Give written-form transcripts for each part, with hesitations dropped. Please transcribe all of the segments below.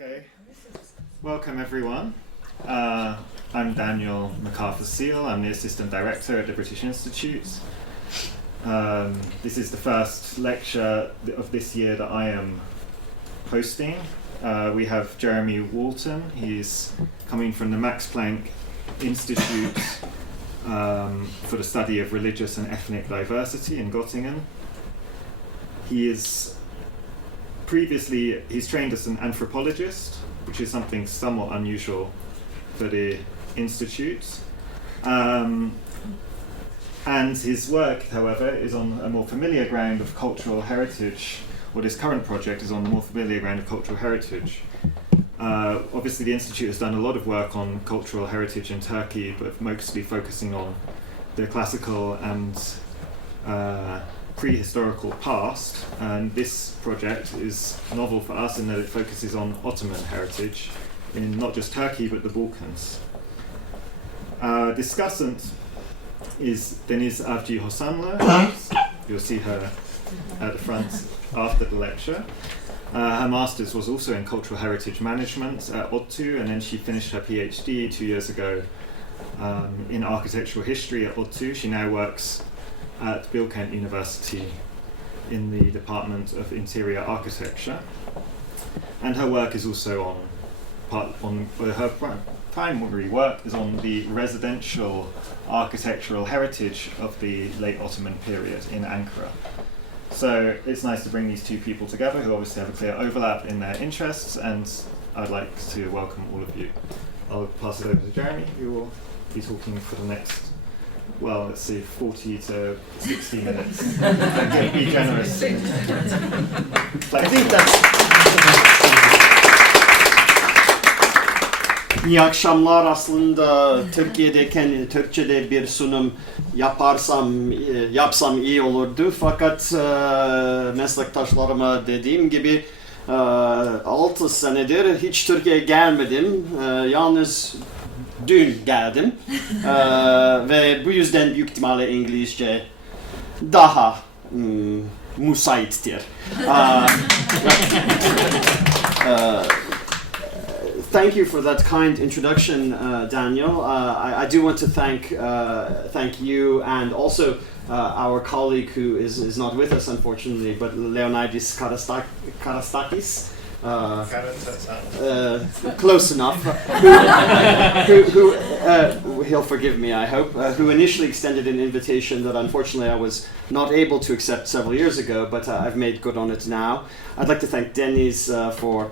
Okay, welcome everyone. I'm Daniel MacArthur-Seal. I'm the Assistant Director at the British Institute. This is the first lecture of this year that I am hosting. We have Jeremy Walton. He's coming from the Max Planck Institute for the study of religious and ethnic diversity in Göttingen. He's trained as an anthropologist, which is something somewhat unusual for the Institute. And his work, however, is on a more familiar ground of cultural heritage, or this current project is on the more familiar ground of cultural heritage. Obviously the Institute has done a lot of work on cultural heritage in Turkey, but mostly focusing on the classical and prehistorical past, and this project is novel for us in that it focuses on Ottoman heritage in not just Turkey but the Balkans. Discussant is Deniz Avcı Hosanlı. You'll see her at the front after the lecture. Her master's was also in cultural heritage management at ODTÜ, and then she finished her PhD 2 years ago in architectural history at ODTÜ. She now works at Bilkent University in the Department of Interior Architecture, and her work is also her primary work is on the residential architectural heritage of the late Ottoman period in Ankara. So it's nice to bring these two people together who obviously have a clear overlap in their interests, and I'd like to welcome all of you. I'll pass it over to Jeremy, who will be talking for the next, well, let's see, 40 to 60 minutes. I'm going to be generous. I think that's... İyi akşamlar. Aslında Türkiye'deyken Türkçe'de bir sunum yapsam iyi olurdu. Fakat meslektaşlarıma dediğim gibi 6 senedir hiç Türkiye'ye gelmedim. Yalnız dün geldim ve bu yüzden büyük ihtimalle İngilizce daha müsaittir. Thank you for that kind introduction, Daniel. I do want to thank you and also our colleague who is not with us, unfortunately, but Leonidis Karastakis. Close enough. who he'll forgive me, I hope. Who initially extended an invitation that unfortunately I was not able to accept several years ago, but I've made good on it now. I'd like to thank Deniz for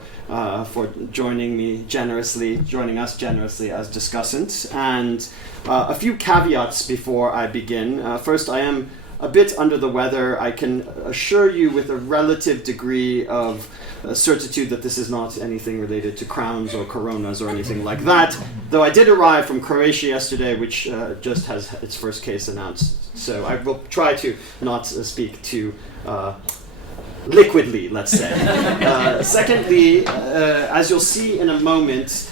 joining us generously as discussant, and a few caveats before I begin. First, I am a bit under the weather. I can assure you with a relative degree of certitude that this is not anything related to crowns or coronas or anything like that, though I did arrive from Croatia yesterday, which just has its first case announced. So I will try to not speak too liquidly, let's say. Secondly, as you'll see in a moment,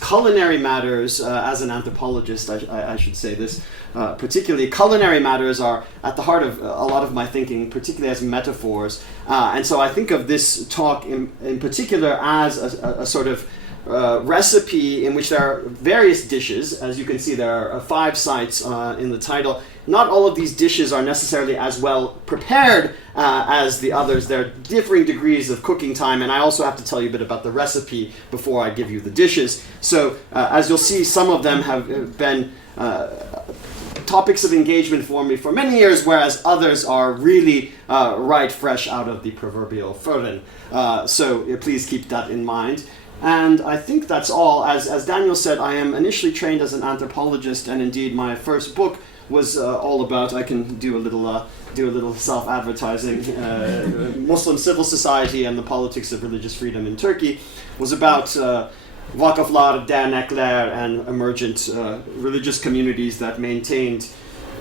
culinary matters, as an anthropologist, I should say this, particularly culinary matters are at the heart of a lot of my thinking, particularly as metaphors. And so I think of this talk in particular as a sort of recipe in which there are various dishes. As you can see, there are 5 sites in the title. Not all of these dishes are necessarily as well prepared as the others. There are differing degrees of cooking time, and I also have to tell you a bit about the recipe before I give you the dishes. So as you'll see, some of them have been topics of engagement for me for many years, whereas others are really right fresh out of the proverbial furren. So please keep that in mind. And I think that's all. As Daniel said, I am initially trained as an anthropologist, and indeed my first book was all about, I can do a little self-advertising, Muslim civil society and the politics of religious freedom in Turkey, was about vakıflar, dernekler, and emergent religious communities that maintained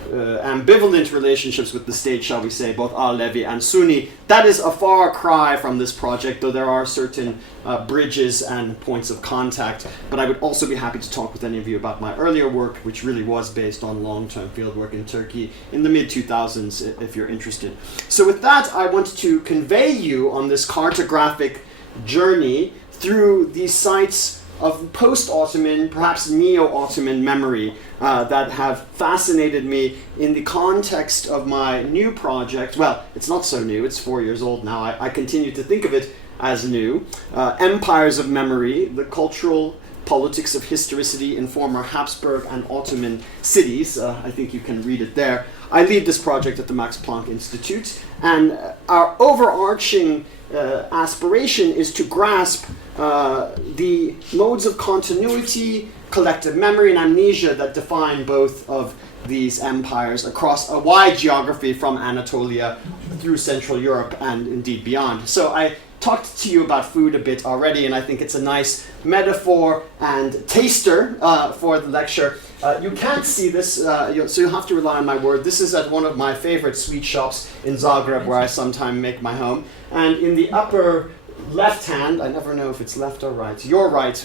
ambivalent relationships with the state, shall we say, both Alevi and Sunni. That is a far cry from this project, though there are certain bridges and points of contact. But I would also be happy to talk with any of you about my earlier work, which really was based on long-term fieldwork in Turkey in the mid-2000s, if you're interested. So with that, I want to convey you on this cartographic journey through these sites of post-Ottoman, perhaps Neo-Ottoman memory that have fascinated me in the context of my new project. Well, it's not so new, it's 4 years old now. I continue to think of it as new. Empires of Memory, the cultural politics of historicity in former Habsburg and Ottoman cities. I think you can read it there. I lead this project at the Max Planck Institute, and our overarching aspiration is to grasp the modes of continuity, collective memory, and amnesia that define both of these empires across a wide geography from Anatolia through Central Europe and indeed beyond. So I talked to you about food a bit already, and I think it's a nice metaphor and taster for the lecture. You can't see this, so you'll have to rely on my word. This is at one of my favorite sweet shops in Zagreb, where I sometimes make my home. And in the upper left hand, I never know if it's left or right, your right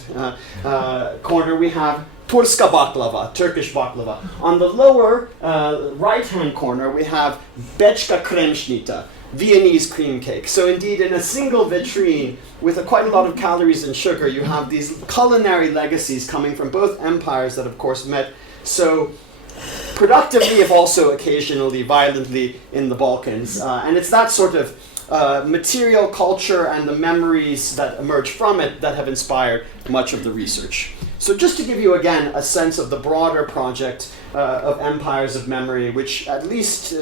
corner, we have Turska baklava, Turkish baklava. On the lower right-hand corner, we have Bečka kremšnita, Viennese cream cake. So indeed, in a single vitrine with quite a lot of calories and sugar, you have these culinary legacies coming from both empires that, of course, met so productively, if also occasionally violently, in the Balkans. And it's that sort of material culture and the memories that emerge from it that have inspired much of the research. So just to give you again a sense of the broader project of Empires of Memory, which at least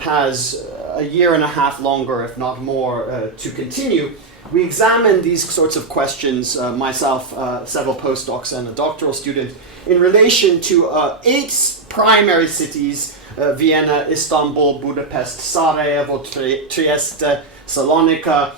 has a year and a half longer, if not more, to continue, we examined these sorts of questions, myself, several postdocs, and a doctoral student, in relation to 8 primary cities, Vienna, Istanbul, Budapest, Sarajevo, Trieste, Salonika,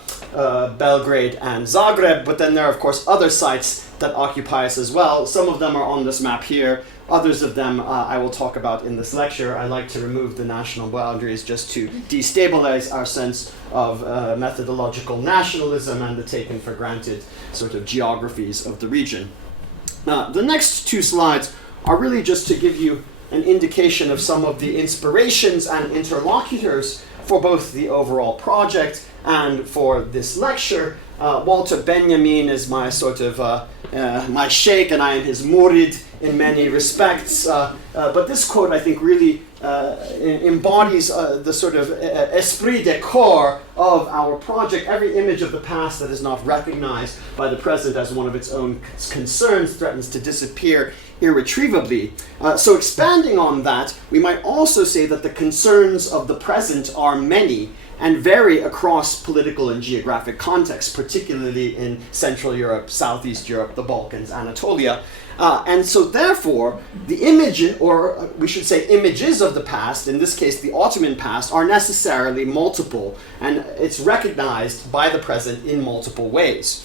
Belgrade, and Zagreb. But then there are, of course, other sites that occupy us as well. Some of them are on this map here. Others of them I will talk about in this lecture. I like to remove the national boundaries just to destabilize our sense of methodological nationalism and the taken for granted sort of geographies of the region. The next 2 slides are really just to give you an indication of some of the inspirations and interlocutors for both the overall project and for this lecture. Walter Benjamin is my sort of my sheikh, and I am his murid in many respects. But this quote, I think, really embodies the sort of esprit de corps of our project. Every image of the past that is not recognized by the present as one of its own concerns threatens to disappear irretrievably. So expanding on that, we might also say that the concerns of the present are many and vary across political and geographic contexts, particularly in Central Europe, Southeast Europe, the Balkans, Anatolia. And so therefore, the image, or we should say images of the past, in this case the Ottoman past, are necessarily multiple, and it's recognized by the present in multiple ways.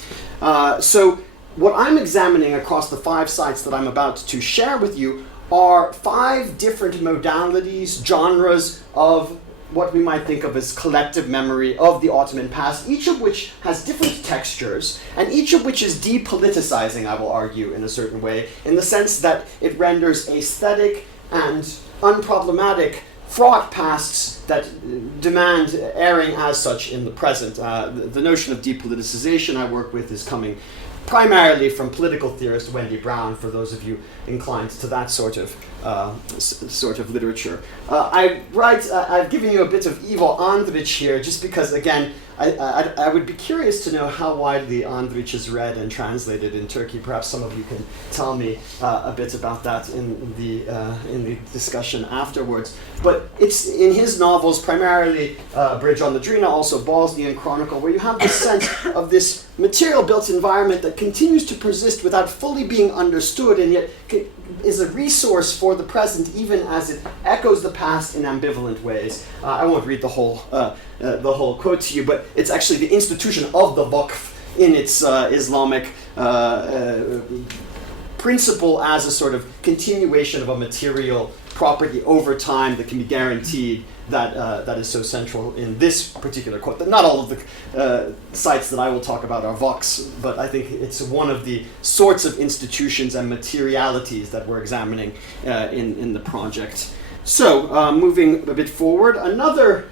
So what I'm examining across the 5 sites that I'm about to share with you are 5 different modalities, genres of what we might think of as collective memory of the Ottoman past, each of which has different textures, and each of which is depoliticizing, I will argue, in a certain way, in the sense that it renders aesthetic and unproblematic fraught pasts that demand airing as such in the present. The notion of depoliticization I work with is coming primarily from political theorist Wendy Brown, for those of you inclined to that sort of literature. I've given you a bit of Ivo Andrić here, just because, again, I would be curious to know how widely Andrić is read and translated in Turkey. Perhaps some of you can tell me a bit about that in the discussion afterwards. But it's in his novels, primarily Bridge on the Drina, also Bosnian Chronicle, where you have this sense of this material-built environment that continues to persist without fully being understood, and yet is a resource for the present, even as it echoes the past in ambivalent ways. I won't read the whole quote to you, but it's actually the institution of the Vakf in its Islamic principle as a sort of continuation of a material property over time that can be guaranteed that is so central in this particular quote. Not all of the sites that I will talk about are vox, but I think it's one of the sorts of institutions and materialities that we're examining in the project. So, moving a bit forward, another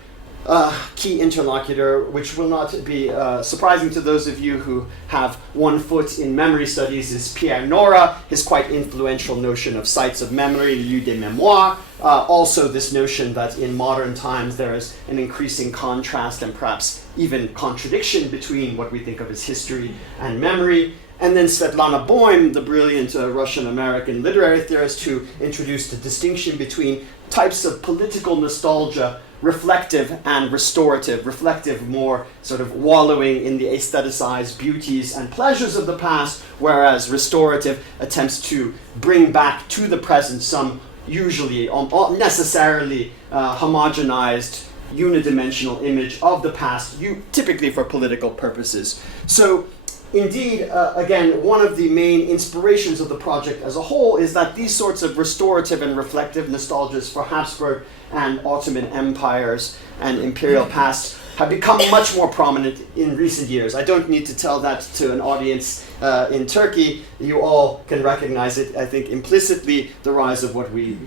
key interlocutor, which will not be surprising to those of you who have one foot in memory studies, is Pierre Nora, his quite influential notion of sites of memory, lieux de mémoire. Also this notion that in modern times there is an increasing contrast and perhaps even contradiction between what we think of as history and memory. And then Svetlana Boym, the brilliant Russian-American literary theorist, who introduced a distinction between types of political nostalgia, reflective and restorative. Reflective, more sort of wallowing in the aestheticized beauties and pleasures of the past, whereas restorative attempts to bring back to the present some usually necessarily homogenized unidimensional image of the past, typically for political purposes. So indeed, again, one of the main inspirations of the project as a whole is that these sorts of restorative and reflective nostalgias for Habsburg and Ottoman empires and imperial past have become much more prominent in recent years. I don't need to tell that to an audience in Turkey. You all can recognize it, I think, implicitly, the rise of what we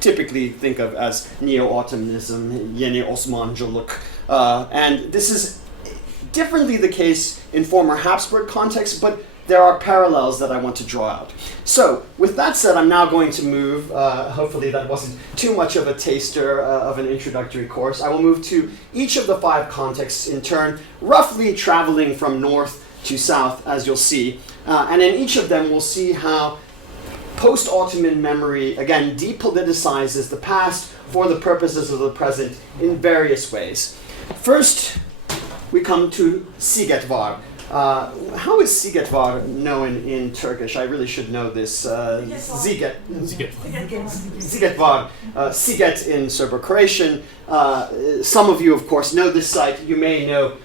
typically think of as Neo-Ottomanism, Yeni Osmancılık. And this is differently the case in former Habsburg contexts, but there are parallels that I want to draw out. So, with that said, I'm now going to move, hopefully that wasn't too much of a taster of an introductory course. I will move to each of the 5 contexts in turn, roughly traveling from north to south, as you'll see. And in each of them, we'll see how post-Ottoman memory, again, depoliticizes the past for the purposes of the present in various ways. First, we come to Szigetvár. How is Szigetvár known in Turkish? I really should know this. Szigetvár. Sziget in Serbo-Croatian. Some of you, of course, know this site. You may know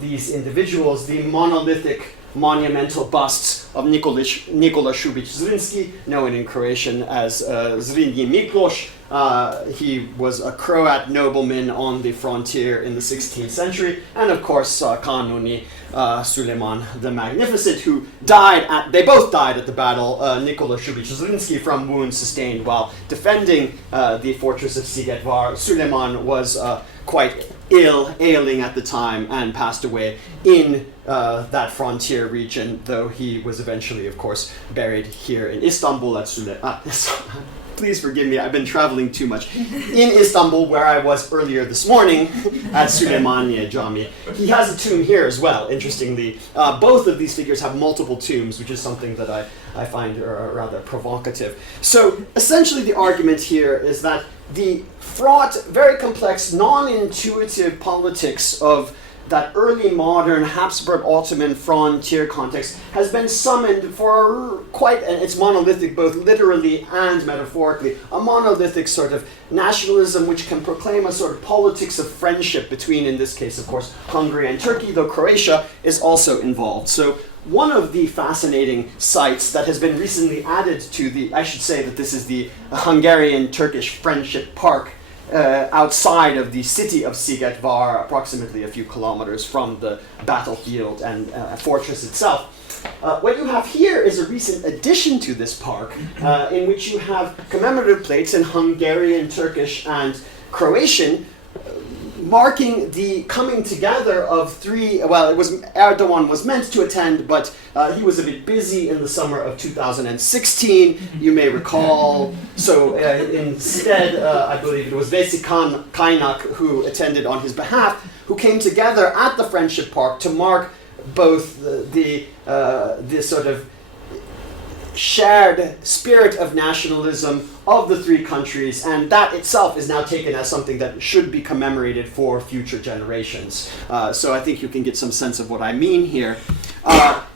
these individuals. The monolithic monumental busts of Nikola Šubić Zrinski, known in Croatian as Zrinji Mikloš. He was a Croat nobleman on the frontier in the 16th century, and of course Kanuni Suleiman the Magnificent, who they both died at the battle. Nikola Šubić Zrinski from wounds sustained while defending the fortress of Szigetvár. Suleiman was quite ailing at the time and passed away in that frontier region, though he was eventually, of course, buried here in Istanbul at please forgive me, I've been traveling too much. In Istanbul, where I was earlier this morning, at Süleymaniye Cami. He has a tomb here as well, interestingly. Both of these figures have multiple tombs, which is something that I find rather provocative. So, essentially the argument here is that the fraught, very complex, non-intuitive politics of that early modern Habsburg Ottoman frontier context has been summoned for it's monolithic both literally and metaphorically, a monolithic sort of nationalism which can proclaim a sort of politics of friendship between, in this case, of course, Hungary and Turkey, though Croatia is also involved. So one of the fascinating sites that has been recently added to I should say that this is the Hungarian-Turkish Friendship Park, outside of the city of Szigetvár, approximately a few kilometers from the battlefield and fortress itself. What you have here is a recent addition to this park, in which you have commemorative plates in Hungarian, Turkish, and Croatian, marking the coming together of Erdogan was meant to attend, but he was a bit busy in the summer of 2016, you may recall. So instead, I believe it was Vesikan Kaynak who attended on his behalf, who came together at the Friendship Park to mark both the sort of shared spirit of nationalism of the 3 countries, and that itself is now taken as something that should be commemorated for future generations. So I think you can get some sense of what I mean here.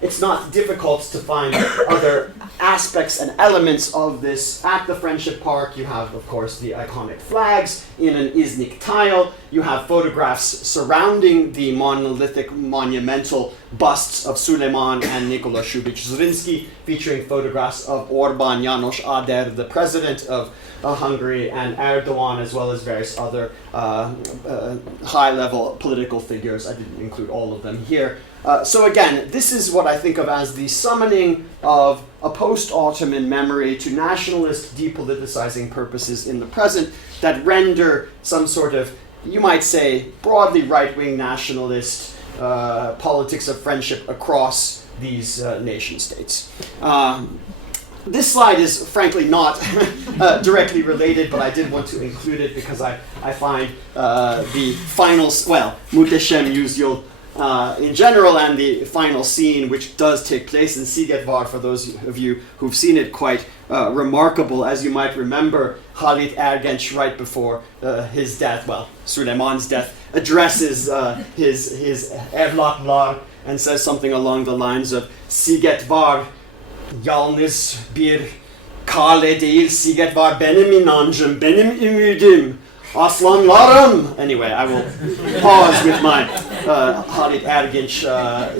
It's not difficult to find other aspects and elements of this at the Friendship Park. You have, of course, the iconic flags in an Iznik tile. You have photographs surrounding the monolithic monumental busts of Suleiman and Nikola Šubić-Zrinski, featuring photographs of Orban János Ader, the president of Hungary, and Erdogan, as well as various other high-level political figures. I didn't include all of them here. So again, this is what I think of as the summoning of a post-Ottoman memory to nationalist depoliticizing purposes in the present that render some sort of, you might say, broadly right-wing nationalist politics of friendship across these nation states. This slide is frankly not directly related, but I did want to include it because I find the final, well, Muhteşem Yüzyıl in general, and the final scene, which does take place in Szigetvár, for those of you who've seen it, quite remarkable. As you might remember, Halit Ergenç, right before his death, well, Süleyman's death, addresses his evlatlar and says something along the lines of Szigetvár yalnız bir kale değil, Szigetvár benim inancım, benim ümidim. Aslanlarım! Anyway, I will pause with my Halit Ergenç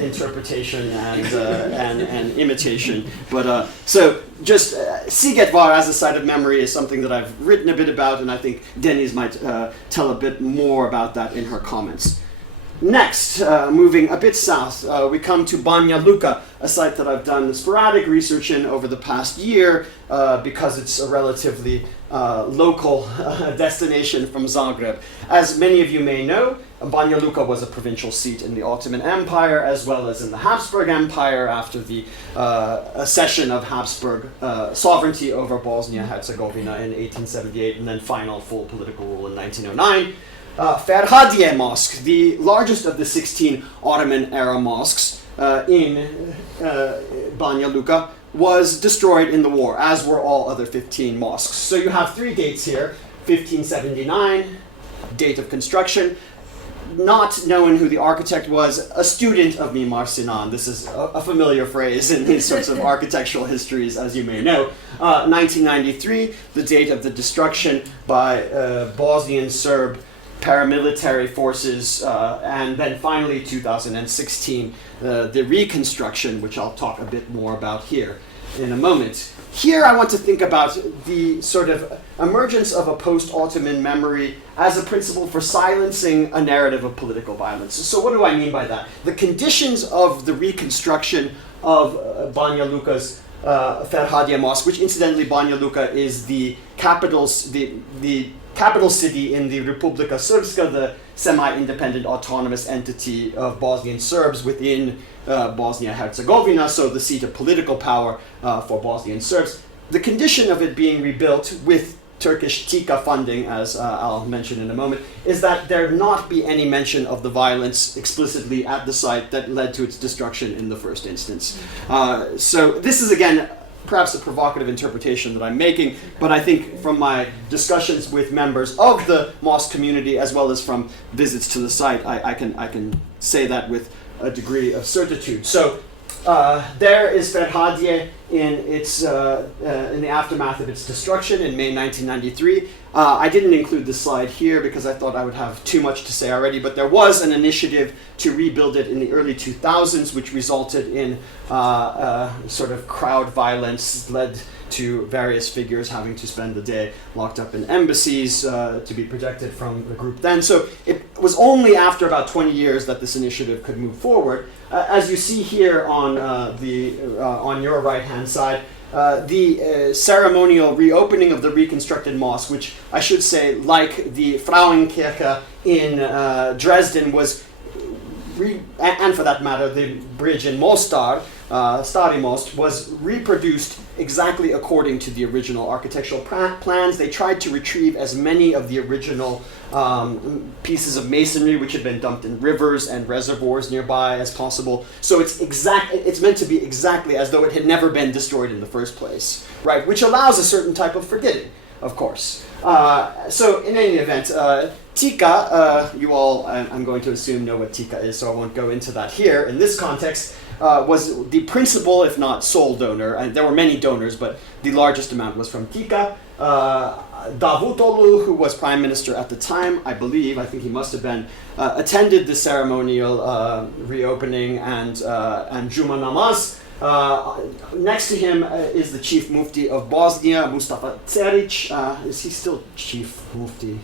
interpretation and imitation. But so just Szigetvár as a site of memory is something that I've written a bit about, and I think Deniz might tell a bit more about that in her comments. Next, moving a bit south, we come to Banja Luka, a site that I've done sporadic research in over the past year because it's a relatively local destination from Zagreb. As many of you may know, Banja Luka was a provincial seat in the Ottoman Empire as well as in the Habsburg Empire after the accession of Habsburg sovereignty over Bosnia-Herzegovina in 1878 and then final full political rule in 1909. Ferhadija Mosque, the largest of the 16 Ottoman-era mosques in Banja Luka, was destroyed in the war, as were all other 15 mosques. So you have three dates here: 1579, date of construction, not known who the architect was, a student of Mimar Sinan. This is a familiar phrase in these sorts of architectural histories, as you may know. 1993, the date of the destruction by Bosnian Serb paramilitary forces, and then finally 2016, the reconstruction, which I'll talk a bit more about here in a moment. Here I want to think about the sort of emergence of a post-Ottoman memory as a principle for silencing a narrative of political violence. So what do I mean by that? The conditions of the reconstruction of Banja Luka's Ferhadija Mosque, which incidentally Banja Luka is the capital city in the Republika Srpska, the semi-independent autonomous entity of Bosnian Serbs within Bosnia-Herzegovina, so the seat of political power for Bosnian Serbs. The condition of it being rebuilt with Turkish TIKA funding, as I'll mention in a moment, is that there not be any mention of the violence explicitly at the site that led to its destruction in the first instance. So this is, again, perhaps a provocative interpretation that I'm making, but I think from my discussions with members of the mosque community as well as from visits to the site, I can say that with a degree of certitude. So there is Ferhadija in the aftermath of its destruction in May 1993. I didn't include this slide here because I thought I would have too much to say already, but there was an initiative to rebuild it in the early 2000s, which resulted in sort of crowd violence, led to various figures having to spend the day locked up in embassies to be protected from the group then. So it was only after about 20 years that this initiative could move forward. As you see here on on your right-hand side, the ceremonial reopening of the reconstructed mosque, which I should say, like the Frauenkirche in Dresden, was, and for that matter, the bridge in Mostar, Stari Most, was reproduced exactly according to the original architectural plans. They tried to retrieve as many of the original pieces of masonry which had been dumped in rivers and reservoirs nearby as possible. So it's meant to be exactly as though it had never been destroyed in the first place, right? Which allows a certain type of forgetting. of course. So in any event, Tika, you all, I'm going to assume, know what Tika is, so I won't go into that here. In this context, was the principal, if not sole donor, and there were many donors, but the largest amount was from Tika. Davutoglu, who was prime minister at the time, I think he must have been, attended the ceremonial reopening and Juma namaz. Next to him is the chief mufti of Bosnia, Mustafa Ceric. Is he still chief mufti?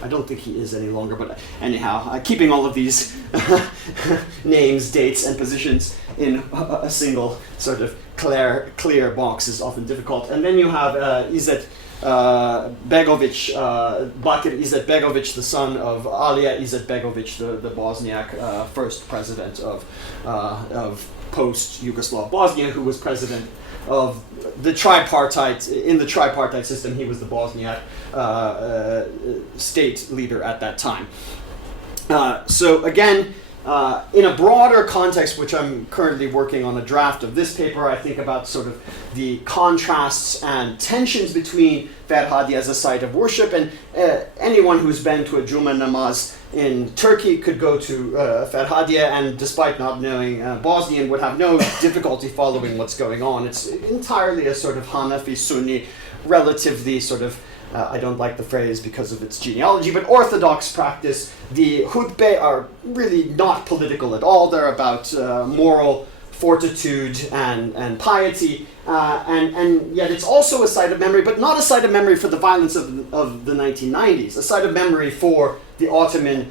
I don't think he is any longer, but anyhow, keeping all of these names, dates, and positions in a single sort of clear box is often difficult. And then you have Izzet Begovic, Bakir Izzet Begovic, the son of Alija Izzet Begovic, the Bosniak first president of post-Yugoslav Bosnia, who was president of the tripartite system. He was the Bosniak state leader at that time. So again, in a broader context, which I'm currently working on a draft of this paper, I think about sort of the contrasts and tensions between Ferhadija as a site of worship, and anyone who's been to a Juma namaz in Turkey could go to Ferhadija, and despite not knowing Bosnian, would have no difficulty following what's going on. It's entirely a sort of Hanafi Sunni, relatively sort of, I don't like the phrase because of its genealogy, but orthodox practice. The khutbeh are really not political at all. They're about moral fortitude and piety, and yet it's also a site of memory, but not a site of memory for the violence of the 1990s, a site of memory for the Ottoman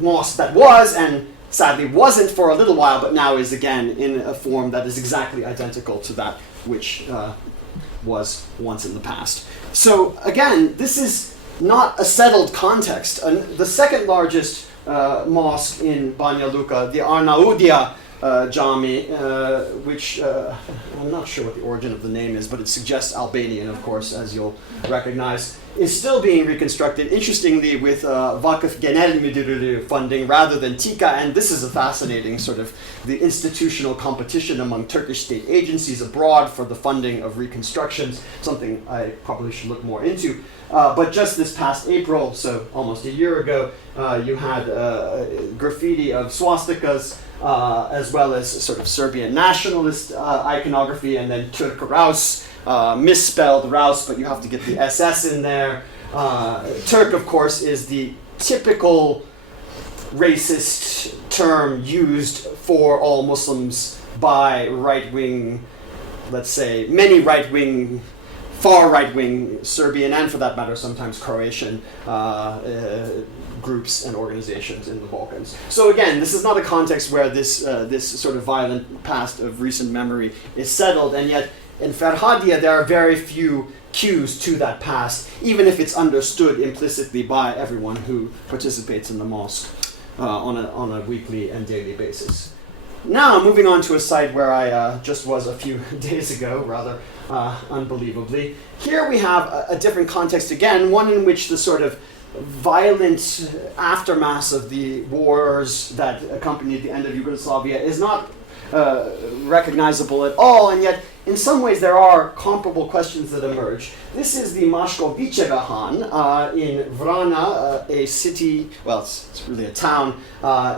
mosque that was, and sadly wasn't for a little while, but now is again in a form that is exactly identical to that which was once in the past. So again, this is not a settled context. The second largest mosque in Banja Luka, the Arnaudia Jami, which I'm not sure what the origin of the name is, but it suggests Albanian, of course, as you'll recognize, is still being reconstructed, interestingly, with Vakıf Genel Müdürlüğü funding rather than Tika, and this is a fascinating sort of the institutional competition among Turkish state agencies abroad for the funding of reconstructions, something I probably should look more into. But just this past April, so almost a year ago, you had graffiti of swastikas, as well as sort of Serbian nationalist iconography, and then Turk Raus, misspelled Raus, but you have to get the SS in there. Turk, of course, is the typical racist term used for all Muslims by right-wing, let's say, many right-wing, far right-wing Serbian, and for that matter, sometimes Croatian groups and organizations in the Balkans. So again, this is not a context where this sort of violent past of recent memory is settled, and yet in Ferhadija there are very few cues to that past, even if it's understood implicitly by everyone who participates in the mosque on a weekly and daily basis. Now, moving on to a site where I just was a few days ago, rather unbelievably. Here we have a different context again, one in which the sort of violent aftermath of the wars that accompanied the end of Yugoslavia is not recognizable at all, and yet in some ways there are comparable questions that emerge. This is the Maškovičeva Han in Vrana, a city, well, it's really a town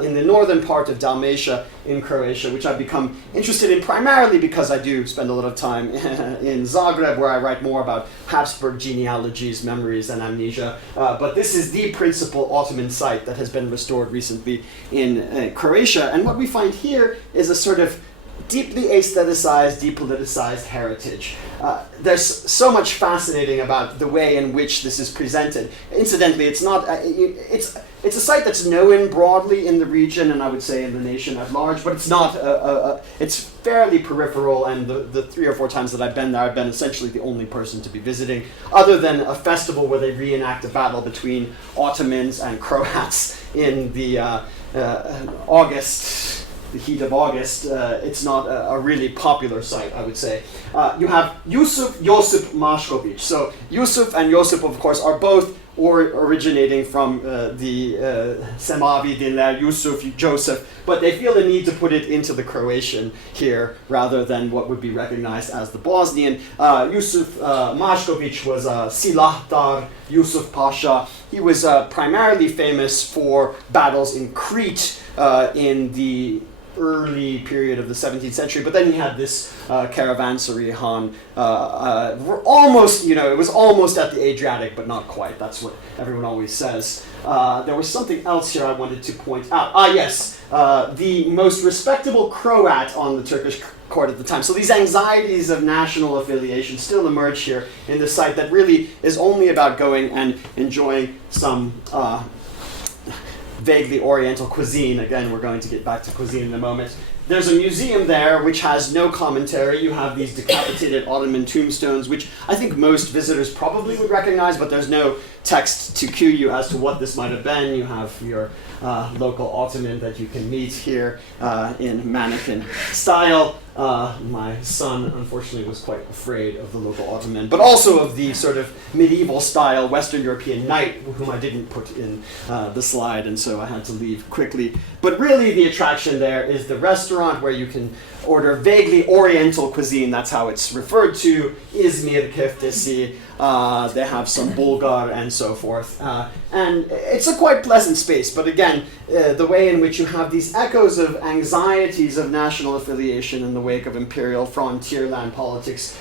in the northern part of Dalmatia in Croatia, which I've become interested in primarily because I do spend a lot of time in Zagreb, where I write more about Habsburg genealogies, memories, and amnesia. But this is the principal Ottoman site that has been restored recently in Croatia. And what we find here is a sort of deeply aestheticized, depoliticized heritage. There's so much fascinating about the way in which this is presented. Incidentally, it's not. It's a site that's known broadly in the region, and I would say in the nation at large. But it's not. It's fairly peripheral, and the 3 or 4 times that I've been there, I've been essentially the only person to be visiting, other than a festival where they reenact a battle between Ottomans and Croats in the August. The heat of August. It's not a really popular site, I would say. You have Yusuf Josip Mašković. So Yusuf and Josip, of course, are both or originating from the Semavi dinler, Yusuf, Joseph, but they feel the need to put it into the Croatian here rather than what would be recognized as the Bosnian. Yusuf Maškovič was a Silahtar, Yusuf Pasha. He was primarily famous for battles in Crete in the early period of the 17th century, but then he had this caravanserai Han. We're almost, it was almost at the Adriatic, but not quite. That's what everyone always says. There was something else here I wanted to point out. Yes, the most respectable Croat on the Turkish court at the time. So these anxieties of national affiliation still emerge here in the site that really is only about going and enjoying some vaguely oriental cuisine. Again, we're going to get back to cuisine in a moment. There's a museum there which has no commentary. You have these decapitated Ottoman tombstones, which I think most visitors probably would recognize, but there's no text to cue you as to what this might have been. You have your local Ottoman that you can meet here in mannequin style. My son, unfortunately, was quite afraid of the local Ottoman, but also of the sort of medieval style Western European knight, whom I didn't put in the slide, and so I had to leave quickly. But really the attraction there is the restaurant where you can order vaguely oriental cuisine. That's how it's referred to. İzmir köftesi. They have some Bulgar and so forth. And it's a quite pleasant space, but again, the way in which you have these echoes of anxieties of national affiliation in the wake of imperial frontierland politics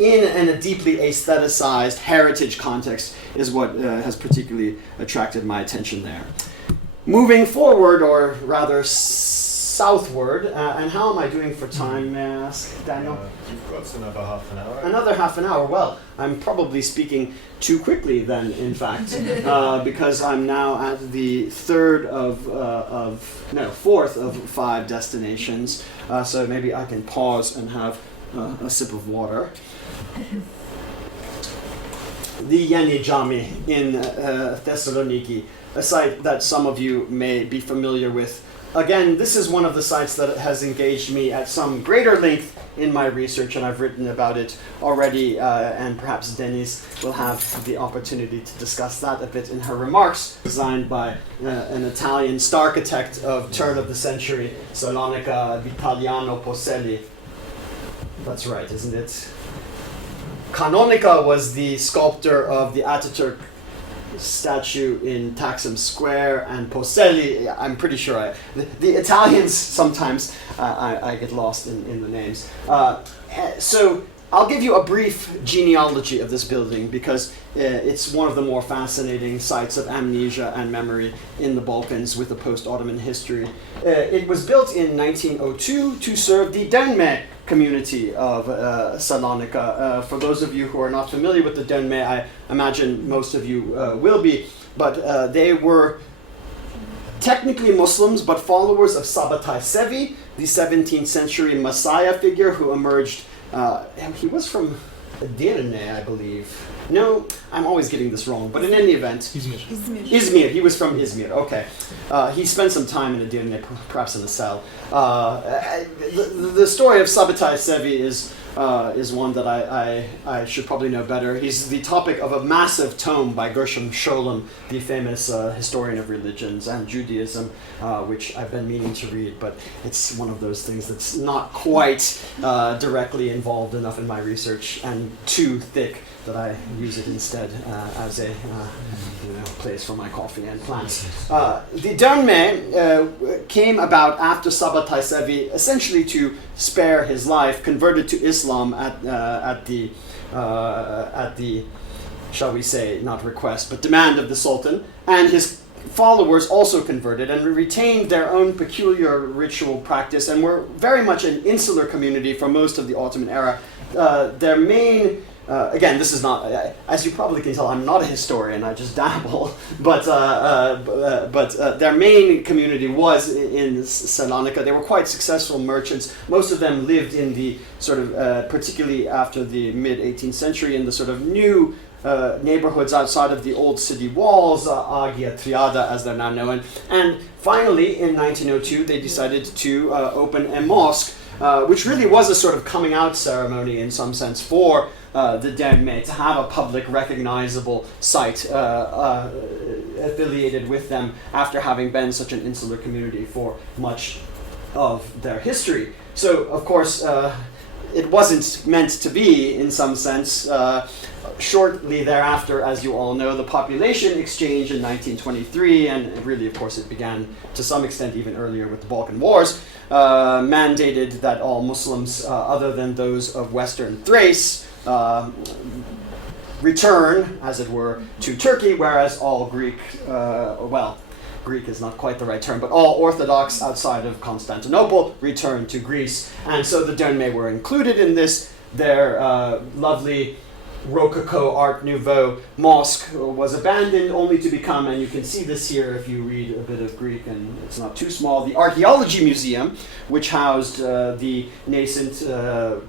in a deeply aestheticized heritage context is what has particularly attracted my attention there. Moving forward, or rather southward, and how am I doing for time, may I ask, Daniel? You've got another half an hour. Another half an hour. Well, I'm probably speaking too quickly then, in fact, because I'm now at the fourth of 5 destinations. So maybe I can pause and have a sip of water. The Yeni Cami in Thessaloniki, a site that some of you may be familiar with. Again, this is one of the sites that has engaged me at some greater length in my research, and I've written about it already, and perhaps Denise will have the opportunity to discuss that a bit in her remarks. Designed by an Italian starchitect of turn of the century, Salonica Vitaliano Poselli. That's right, isn't it? Canonica was the sculptor of the Atatürk statue in Taksim Square, and Poselli, I'm pretty sure the Italians sometimes I get lost in the names. So I'll give you a brief genealogy of this building because it's one of the more fascinating sites of amnesia and memory in the Balkans with the post-Ottoman history. It was built in 1902 to serve the Dönme community of Salonika. For those of you who are not familiar with the Dönme, I imagine most of you will be, but they were technically Muslims, but followers of Sabbatai Sevi, the 17th century Messiah figure who emerged. He was from Edirne, I believe. No, I'm always getting this wrong, but in any event... Izmir. He was from Izmir, okay. He spent some time in Edirne, perhaps in a cell. The story of Sabbatai Sevi is one that I should probably know better. He's the topic of a massive tome by Gershom Scholem, the famous historian of religions and Judaism, which I've been meaning to read, but it's one of those things that's not quite directly involved enough in my research and too thick that I use it instead as a place for my coffee and plants. The Dönme came about after Sabbatai Sevi, essentially to spare his life, converted to Islam at the shall we say, not request, but demand of the Sultan, and his followers also converted and retained their own peculiar ritual practice and were very much an insular community for most of the Ottoman era. Their main again, this is not, as you probably can tell, I'm not a historian, I just dabble, but their main community was in Salonika. They were quite successful merchants. Most of them lived in the sort of, particularly after the mid-18th century, in the sort of new neighborhoods outside of the old city walls, Agia Triada as they're now known. And finally, in 1902, they decided to open a mosque, which really was a sort of coming out ceremony in some sense for the Dönme, to have a public recognizable site affiliated with them after having been such an insular community for much of their history. So, of course, it wasn't meant to be, in some sense. Shortly thereafter, as you all know, the population exchange in 1923, and really, of course, it began to some extent even earlier with the Balkan Wars, mandated that all Muslims, other than those of Western Thrace, return, as it were, to Turkey, whereas all Greek, Greek is not quite the right term, but all Orthodox outside of Constantinople returned to Greece. And so the Dönme were included in this. Their lovely Rococo Art Nouveau mosque was abandoned only to become, and you can see this here if you read a bit of Greek, and it's not too small, the Archaeology Museum, which housed the nascent,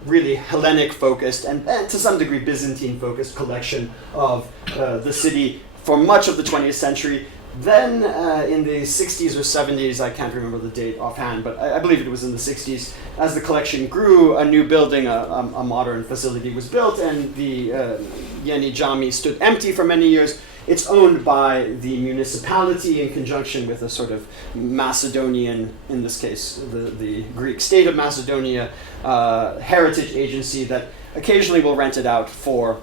really Hellenic-focused and to some degree Byzantine-focused collection of the city for much of the 20th century. Then in the 60s or 70s, I can't remember the date offhand, but I believe it was in the 60s, as the collection grew, a new building, a modern facility was built, and the Yeni Jami stood empty for many years. It's owned by the municipality in conjunction with a sort of Macedonian, in this case, the Greek state of Macedonia, heritage agency that occasionally will rent it out for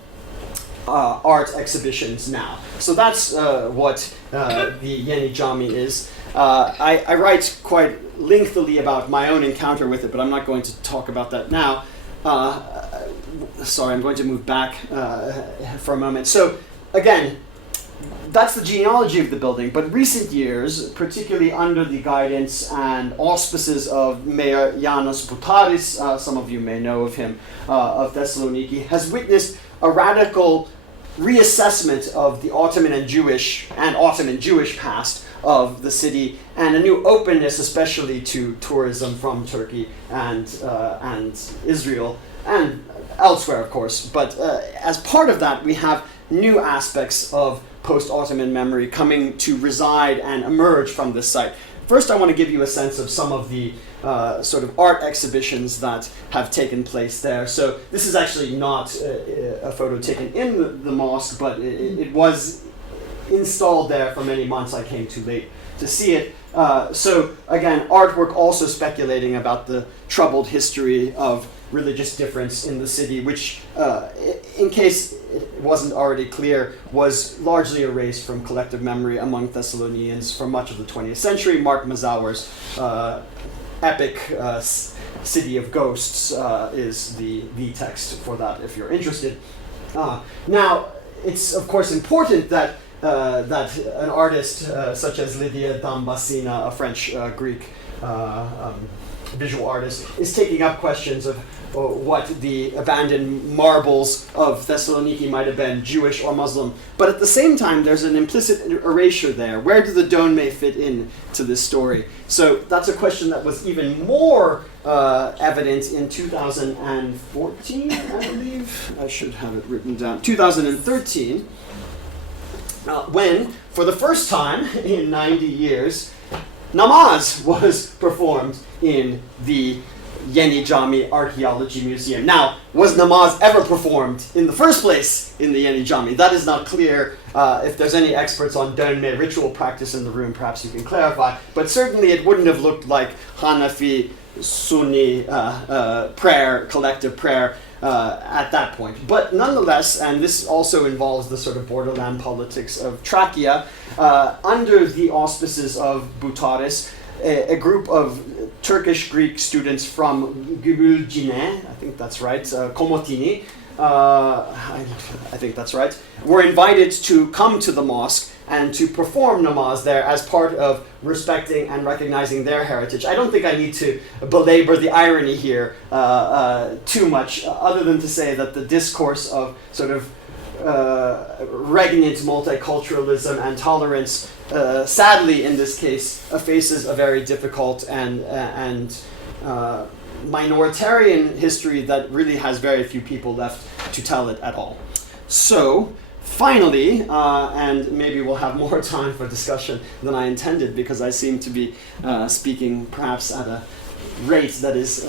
art exhibitions now. So that's what the Yeni Jami is. I write quite lengthily about my own encounter with it, but I'm not going to talk about that now. Sorry, I'm going to move back for a moment. So again, that's the genealogy of the building, but recent years, particularly under the guidance and auspices of Mayor Janos Boutaris, some of you may know of him, of Thessaloniki, has witnessed a radical reassessment of the Ottoman Jewish past of the city, and a new openness, especially to tourism from Turkey and Israel and elsewhere, of course. But as part of that, we have new aspects of post-Ottoman memory coming to reside and emerge from this site. First, I want to give you a sense of some of the sort of art exhibitions that have taken place there. So this is actually not a photo taken in the mosque, but it was installed there for many months. I came too late to see it. So again, artwork also speculating about the troubled history of religious difference in the city, which, in case it wasn't already clear, was largely erased from collective memory among Thessalonians for much of the 20th century. Mark Mazauer's epic City of Ghosts is the text for that, if you're interested. Now, it's of course important that an artist such as Lydia Dambasina, a French Greek visual artist, is taking up questions of what the abandoned marbles of Thessaloniki might have been, Jewish or Muslim. But at the same time, there's an implicit erasure there. Where do the Dönme fit in to this story? So that's a question that was even more evident in 2014, I believe. I should have it written down. 2013, when, for the first time in 90 years, namaz was performed in the Yeni Jami Archaeology Museum. Now, was namaz ever performed in the first place in the Yeni Jami? That is not clear. If there's any experts on Dönme ritual practice in the room, perhaps you can clarify. But certainly it wouldn't have looked like Hanafi Sunni prayer, collective prayer, at that point. But nonetheless, and this also involves the sort of borderland politics of Trakia, under the auspices of Boutaris, a group of Turkish-Greek students from Gümülcine, I think that's right, Komotini, I think that's right, were invited to come to the mosque and to perform namaz there as part of respecting and recognizing their heritage. I don't think I need to belabor the irony here too much, other than to say that the discourse of sort of regnant multiculturalism and tolerance, sadly in this case, faces a very difficult and minoritarian history that really has very few people left to tell it at all. So, finally, and maybe we'll have more time for discussion than I intended because I seem to be speaking perhaps at a rate that is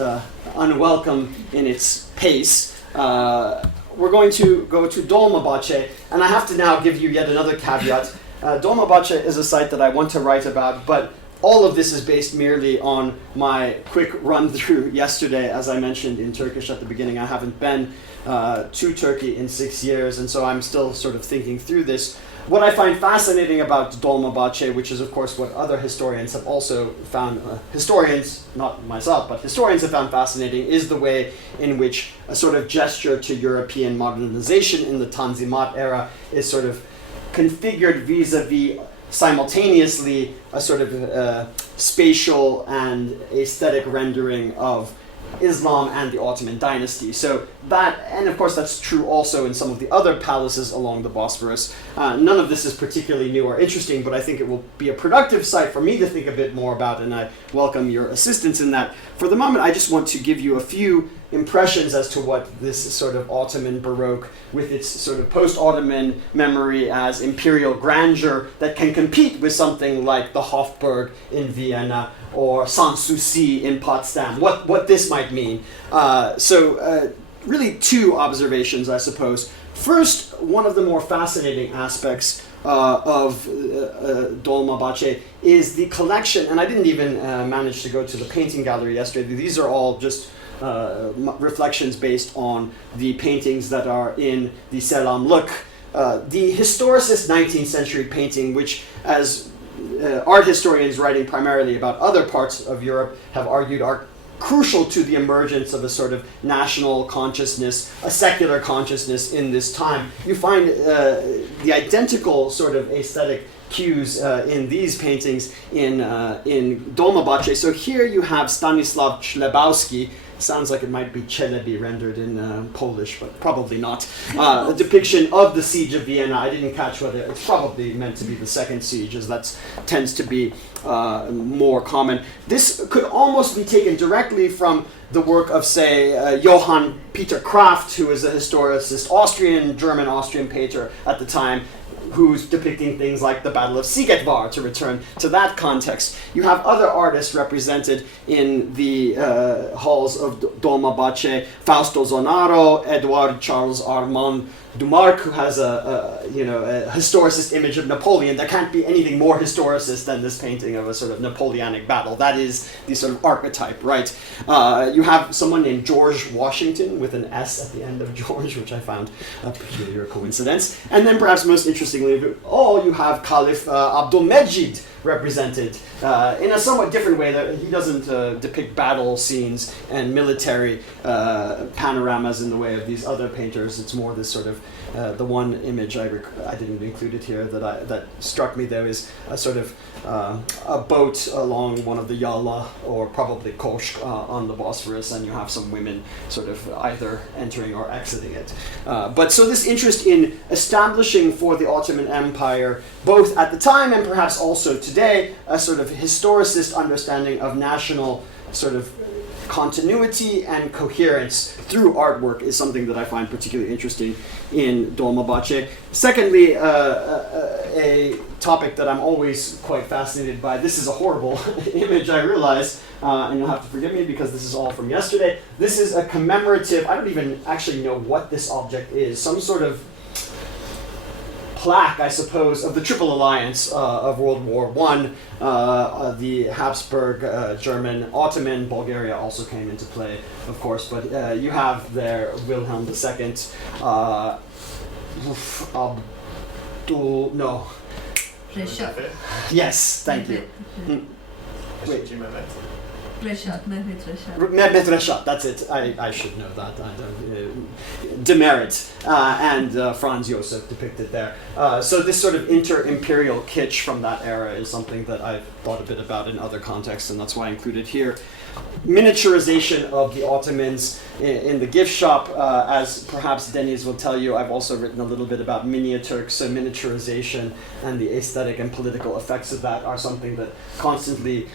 unwelcome in its pace. We're going to go to Dolmabahçe, and I have to now give you yet another caveat. Dolmabahçe is a site that I want to write about, but all of this is based merely on my quick run through yesterday. As I mentioned in Turkish at the beginning, I haven't been to Turkey in 6 years, and so I'm still sort of thinking through this. What I find fascinating about Dolmabahçe, which is of course what other historians have also found, historians, not myself, but historians have found fascinating, is the way in which a sort of gesture to European modernization in the Tanzimat era is sort of configured vis-a-vis simultaneously a sort of spatial and aesthetic rendering of Islam and the Ottoman dynasty. So that, and of course that's true also in some of the other palaces along the Bosphorus. None of this is particularly new or interesting, but I think it will be a productive site for me to think a bit more about, and I welcome your assistance in that. For the moment, I just want to give you a few impressions as to what this sort of Ottoman Baroque, with its sort of post-Ottoman memory as imperial grandeur that can compete with something like the Hofburg in Vienna or Sanssouci in Potsdam, what this might mean. Really two observations, I suppose. First, one of the more fascinating aspects of Dolmabahçe is the collection, and I didn't even manage to go to the painting gallery yesterday. These are all just reflections based on the paintings that are in the Selamlık, the historicist 19th century painting, which, as art historians writing primarily about other parts of Europe have argued, are crucial to the emergence of a sort of national consciousness, a secular consciousness in this time. You find the identical sort of aesthetic cues in these paintings in Dolmabahçe. So here you have Stanislaw Chlebowski. Sounds like it might be Celebi rendered in Polish, but probably not. A depiction of the siege of Vienna. I didn't catch whether it's probably meant to be the second siege, as that tends to be more common. This could almost be taken directly from the work of, say, Johann Peter Kraft, who is a historicist, German-Austrian painter at the time, who's depicting things like the Battle of Szigetvár, to return to that context. You have other artists represented in the halls of Dolmabahçe, Fausto Zonaro, Edouard Charles Armand Dumarc, who has a historicist image of Napoleon. There can't be anything more historicist than this painting of a sort of Napoleonic battle. That is the sort of archetype, right? You have someone named George Washington with an S at the end of George, which I found a peculiar coincidence. And then perhaps most interestingly of all, you have Caliph Abdulmejid represented in a somewhat different way. That he doesn't depict battle scenes and military panoramas in the way of these other painters. It's more this sort of the one image I didn't include it here that struck me there is a sort of a boat along one of the Yala or probably Koshk on the Bosphorus, and you have some women sort of either entering or exiting it. But so this interest in establishing for the Ottoman Empire, both at the time and perhaps also today, a sort of historicist understanding of national sort of continuity and coherence through artwork is something that I find particularly interesting in Dolmabahçe. Secondly, a topic that I'm always quite fascinated by. This is a horrible image, I realize, and you'll have to forgive me because this is all from yesterday. This is a commemorative, I don't even actually know what this object is, some sort of plaque, I suppose, of the Triple Alliance of World War I. The Habsburg, German, Ottoman, Bulgaria also came into play, of course, but you have there Wilhelm II, Yes, thank you. Wait. Mehmet Reşat, that's it. I should know that. I don't. Demerit and Franz Josef depicted there. So this sort of inter-imperial kitsch from that era is something that I've thought a bit about in other contexts, and that's why I included here. Miniaturization of the Ottomans in the gift shop, as perhaps Deniz will tell you. I've also written a little bit about Miniaturk, so miniaturization and the aesthetic and political effects of that are something that constantly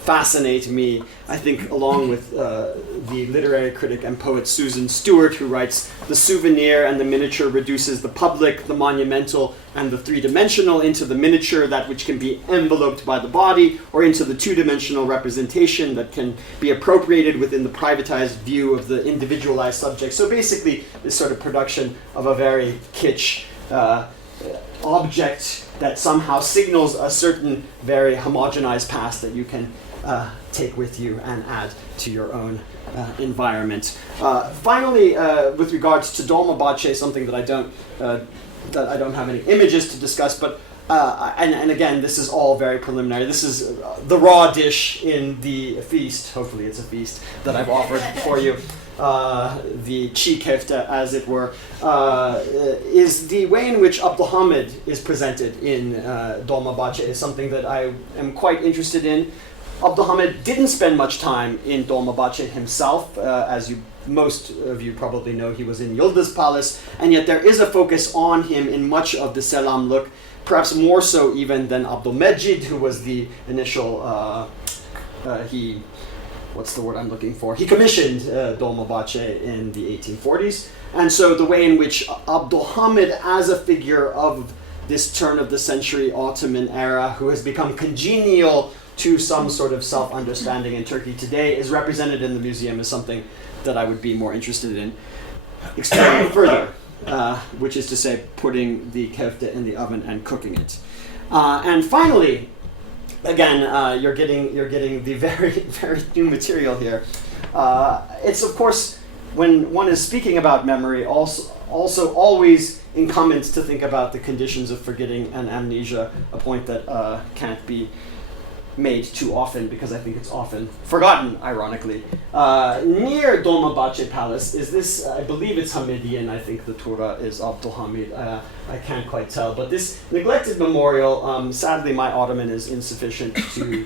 fascinate me, I think, along with the literary critic and poet Susan Stewart, who writes, "The souvenir and the miniature reduces the public, the monumental, and the three-dimensional into the miniature, that which can be enveloped by the body, or into the two-dimensional representation that can be appropriated within the privatized view of the individualized subject." So basically, this sort of production of a very kitsch object that somehow signals a certain very homogenized past that you can take with you and add to your own environment. Finally, with regards to Dolmabahçe, something that I don't have any images to discuss, but and again, this is all very preliminary. This is the raw dish in the feast. Hopefully, it's a feast that I've offered for you. The çiğ köfte, as it were, is the way in which Abdülhamid is presented in Dolmabahçe is something that I am quite interested in. Abdülhamid didn't spend much time in Dolmabahçe himself. As most of you probably know, he was in Yıldız Palace, and yet there is a focus on him in much of the Selamlık, perhaps more so even than Abdülmecid, who was the initial, what's the word I'm looking for? He commissioned Dolmabahçe in the 1840s. And so the way in which Abdülhamid, as a figure of this turn of the century Ottoman era, who has become congenial to some sort of self-understanding in Turkey today, is represented in the museum, is something that I would be more interested in exploring further, which is to say putting the köfte in the oven and cooking it. And finally, again, you're getting the very, very new material here. It's, of course, when one is speaking about memory, also always incumbent to think about the conditions of forgetting and amnesia, a point that can't be made too often because I think it's often forgotten, ironically. Near Dolmabahçe Palace is this, I believe it's Hamidian, I think the Tura is Abdülhamid, I can't quite tell, but this neglected memorial, sadly my Ottoman is insufficient to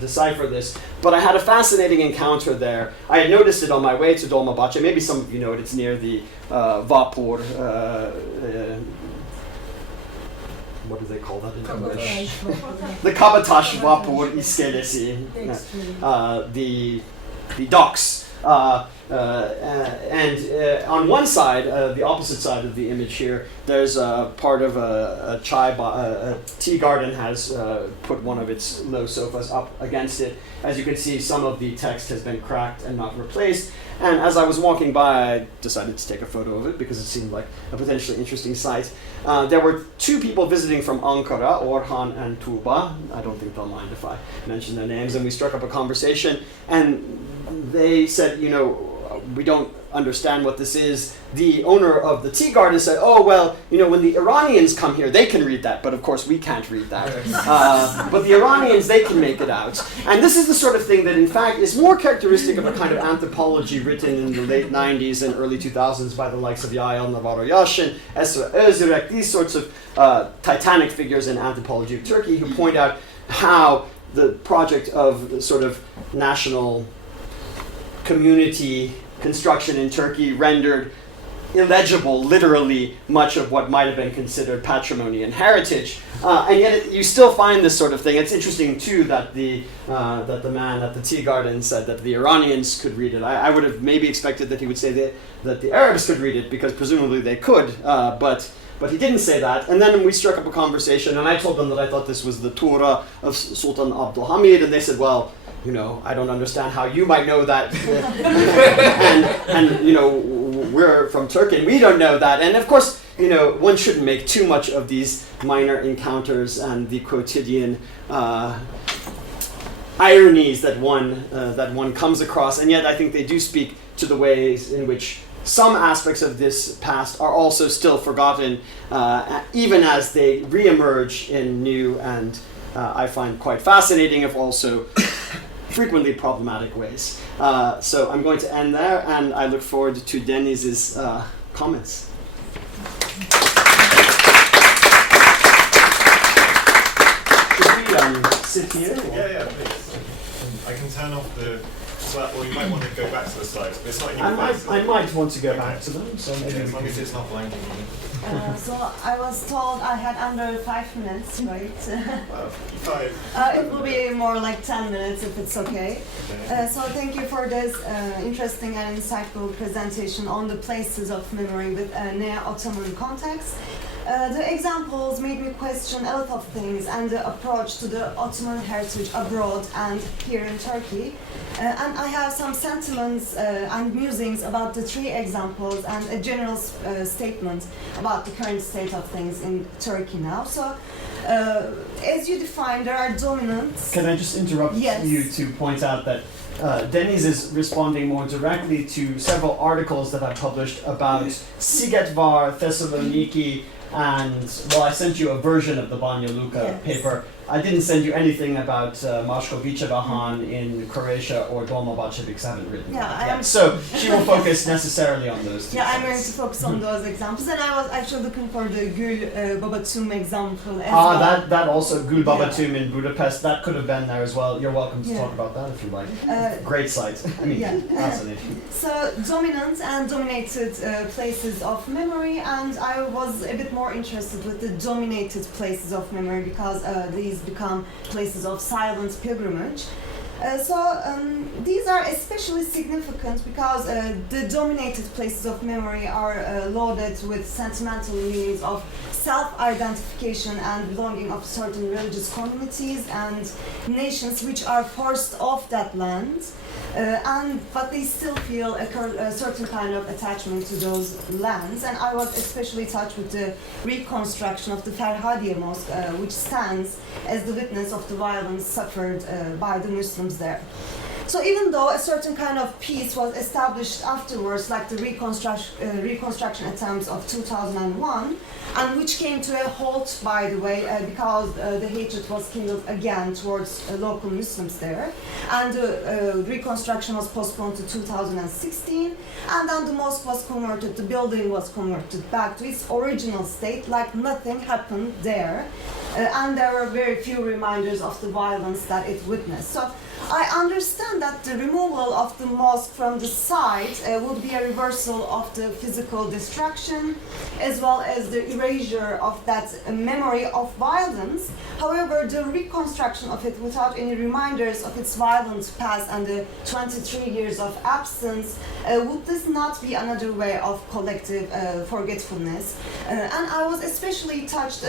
decipher this, but I had a fascinating encounter there. I had noticed it on my way to Dolmabahçe, maybe some of you know it, it's near the Vapur, what do they call that in English? The Kabataş Vapur İskelesi, the docks. And on one side, the opposite side of the image here, there's a part of a tea garden has put one of its low sofas up against it. As you can see, some of the text has been cracked and not replaced. And as I was walking by, I decided to take a photo of it because it seemed like a potentially interesting site. There were two people visiting from Ankara, Orhan and Tuğba. I don't think they'll mind if I mention their names. And we struck up a conversation. And they said, you know, we don't understand what this is. The owner of the tea garden said, oh, well, you know, when the Iranians come here, they can read that. But of course, we can't read that. But the Iranians, they can make it out. And this is the sort of thing that, in fact, is more characteristic of a kind of anthropology written in the late 90s and early 2000s by the likes of Yael Navarro-Yashin, Esra Özürek, these sorts of titanic figures in anthropology of Turkey who point out how the project of sort of national community construction in Turkey rendered illegible, literally, much of what might have been considered patrimony and heritage. And yet you still find this sort of thing. It's interesting, too, that the man at the tea garden said that the Iranians could read it. I would have maybe expected that he would say that the Arabs could read it, because presumably they could, but he didn't say that. And then we struck up a conversation, and I told them that I thought this was the Tura of Sultan Abdülhamid, and they said, well, you know, I don't understand how you might know that. and, you know, we're from Turkey and we don't know that. And of course, you know, one shouldn't make too much of these minor encounters and the quotidian ironies that one comes across. And yet I think they do speak to the ways in which some aspects of this past are also still forgotten, even as they reemerge in new and I find quite fascinating, if also frequently problematic ways. So I'm going to end there, and I look forward to Deniz's comments. Should we sit here? Yeah, please. I can turn off the slide, or you might want to go back to the slides, but it's not in your face. I might want to go back to them, so maybe as long as it's not blanking. So I was told I had under 5 minutes, right? 5. It will be more like 10 minutes if it's okay. So thank you for this interesting and insightful presentation on the places of memory with a Neo-Ottoman context. The examples made me question a lot of things and the approach to the Ottoman heritage abroad and here in Turkey. And I have some sentiments and musings about the 3 examples and a general statement about the current state of things in Turkey now. So, as you define, there are dominants. Can I just interrupt you to point out that Deniz is responding more directly to several articles that I published about Szigetvár, Thessaloniki, and, well, I sent you a version of the Banja Luka paper. I didn't send you anything about Maškovičeva Han in Croatia or Dolmabahçe because I haven't written that. So she will focus necessarily on those 2 I'm going to focus on those examples. And I was actually looking for the Gül Babatum example as well. That also, Gül Babatum in Budapest, that could have been there as well. You're welcome to talk about that if you like. Great site. I mean, fascinating. So, dominant and dominated places of memory, and I was a bit more interested with the dominated places of memory because these become places of silent pilgrimage. These are especially significant because the dominated places of memory are loaded with sentimental meanings of self-identification and belonging of certain religious communities and nations which are forced off that land. But they still feel a certain kind of attachment to those lands, and I was especially touched with the reconstruction of the Ferhadija Mosque, which stands as the witness of the violence suffered by the Muslims there. So even though a certain kind of peace was established afterwards, like the reconstruction attempts of 2001, and which came to a halt, by the way, because the hatred was kindled again towards local Muslims there, and the reconstruction was postponed to 2016, and then the mosque was converted, the building was converted back to its original state, like nothing happened there, and there were very few reminders of the violence that it witnessed. So I understand that the removal of the mosque from the site would be a reversal of the physical destruction as well as the erasure of that memory of violence. However, the reconstruction of it without any reminders of its violent past and the 23 years of absence, would this not be another way of collective forgetfulness? And I was especially touched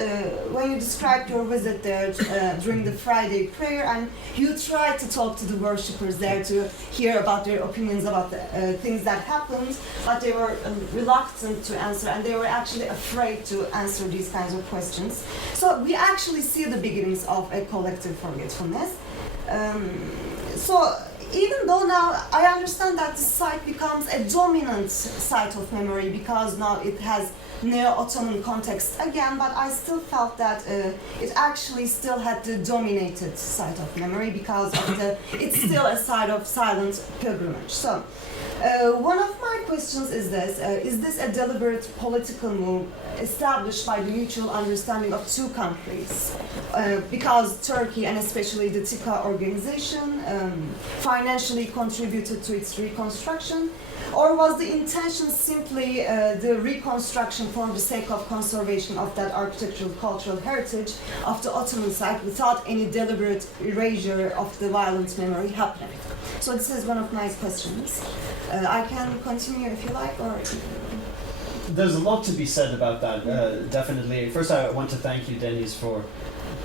when you described your visit there during the Friday prayer, and you tried to talk to the worshippers there to hear about their opinions about the things that happened, but they were reluctant to answer, and they were actually afraid to answer these kinds of questions. So we actually see the beginnings of a collective forgetfulness. So even though now I understand that the site becomes a dominant site of memory because now it has Neo-Ottoman context again, but I still felt that it actually still had the dominated site of memory because of it's still a site of silent pilgrimage. So one of my questions is this a deliberate political move established by the mutual understanding of 2 countries? Because Turkey, and especially the TİKA organization, financially contributed to its reconstruction? Or was the intention simply the reconstruction for the sake of conservation of that architectural cultural heritage of the Ottoman site without any deliberate erasure of the violent memory happening? So this is one of my questions. I can continue if you like, or... There's a lot to be said about that, definitely. First, I want to thank you, Deniz, for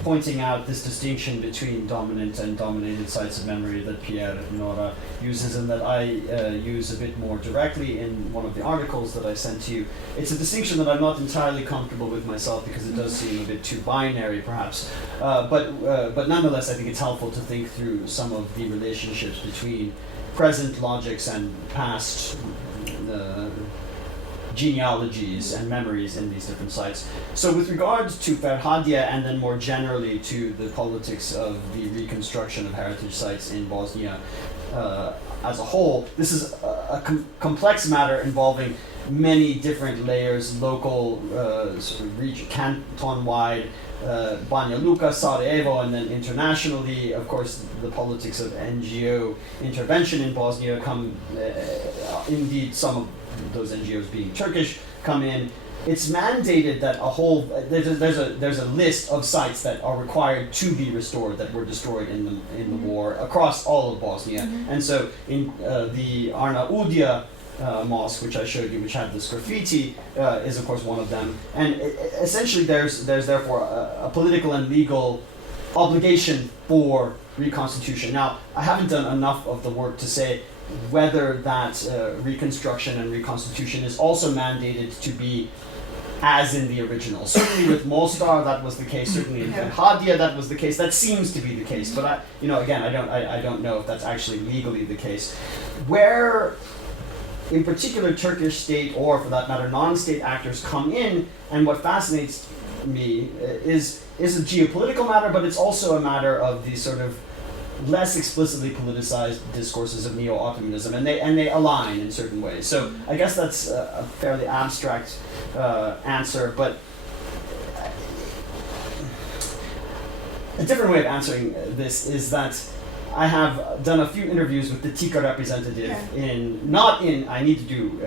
pointing out this distinction between dominant and dominated sites of memory that Pierre Nora uses and that I use a bit more directly in one of the articles that I sent to you. It's a distinction that I'm not entirely comfortable with myself because it does seem a bit too binary, perhaps. But nonetheless, I think it's helpful to think through some of the relationships between present logics and past genealogies and memories in these different sites. So with regards to Ferhadija and then more generally to the politics of the reconstruction of heritage sites in Bosnia as a whole, this is a complex matter involving many different layers, local, region, canton-wide, Banja Luka, Sarajevo, and then internationally, of course, the politics of NGO intervention in Bosnia come, indeed some of those NGOs being Turkish, come in, it's mandated that there's a list of sites that are required to be restored that were destroyed in the war across all of Bosnia. And so in the Arnaudia mosque, which I showed you, which had this graffiti, is of course one of them. And essentially there's therefore a political and legal obligation for reconstitution. Now, I haven't done enough of the work to say whether that reconstruction and reconstitution is also mandated to be as in the original. Certainly with Mostar that was the case, certainly in Ferhadija that was the case, that seems to be the case, but I don't know if that's actually legally the case. Where in particular Turkish state, or for that matter non-state actors, come in, and what fascinates me is a geopolitical matter, but it's also a matter of the sort of less explicitly politicized discourses of Neo-Ottomanism, and they align in certain ways. So I guess that's a fairly abstract answer, but a different way of answering this is that I have done a few interviews with the TIKA representative I need to do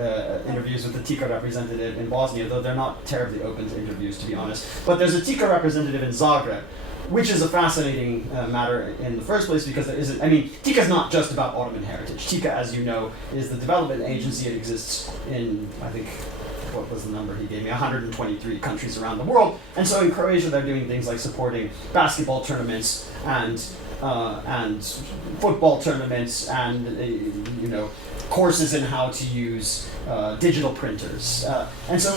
interviews with the TIKA representative in Bosnia, though they're not terribly open to interviews, to be honest. But there's a TIKA representative in Zagreb, which is a fascinating matter in the first place because TIKA is not just about Ottoman heritage. TIKA, as you know, is the development agency. It exists in, I think, what was the number he gave me, 123 countries around the world. And so in Croatia, they're doing things like supporting basketball tournaments and football tournaments and courses in how to use digital printers. And so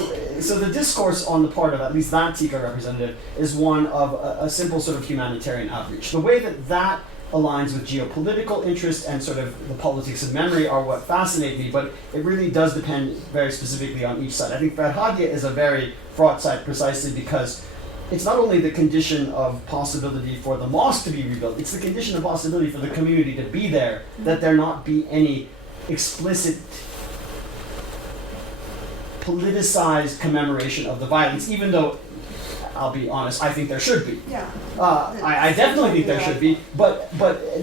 the discourse on the part of at least that TIKA representative is one of a simple sort of humanitarian outreach. The way that aligns with geopolitical interest and sort of the politics of memory are what fascinate me, but it really does depend very specifically on each side. I think Ferhadija is a very fraught site precisely because it's not only the condition of possibility for the mosque to be rebuilt, it's the condition of possibility for the community to be there, that there not be any explicit politicized commemoration of the violence, even though, I'll be honest, I think there should be. Yeah. I definitely think there should be, but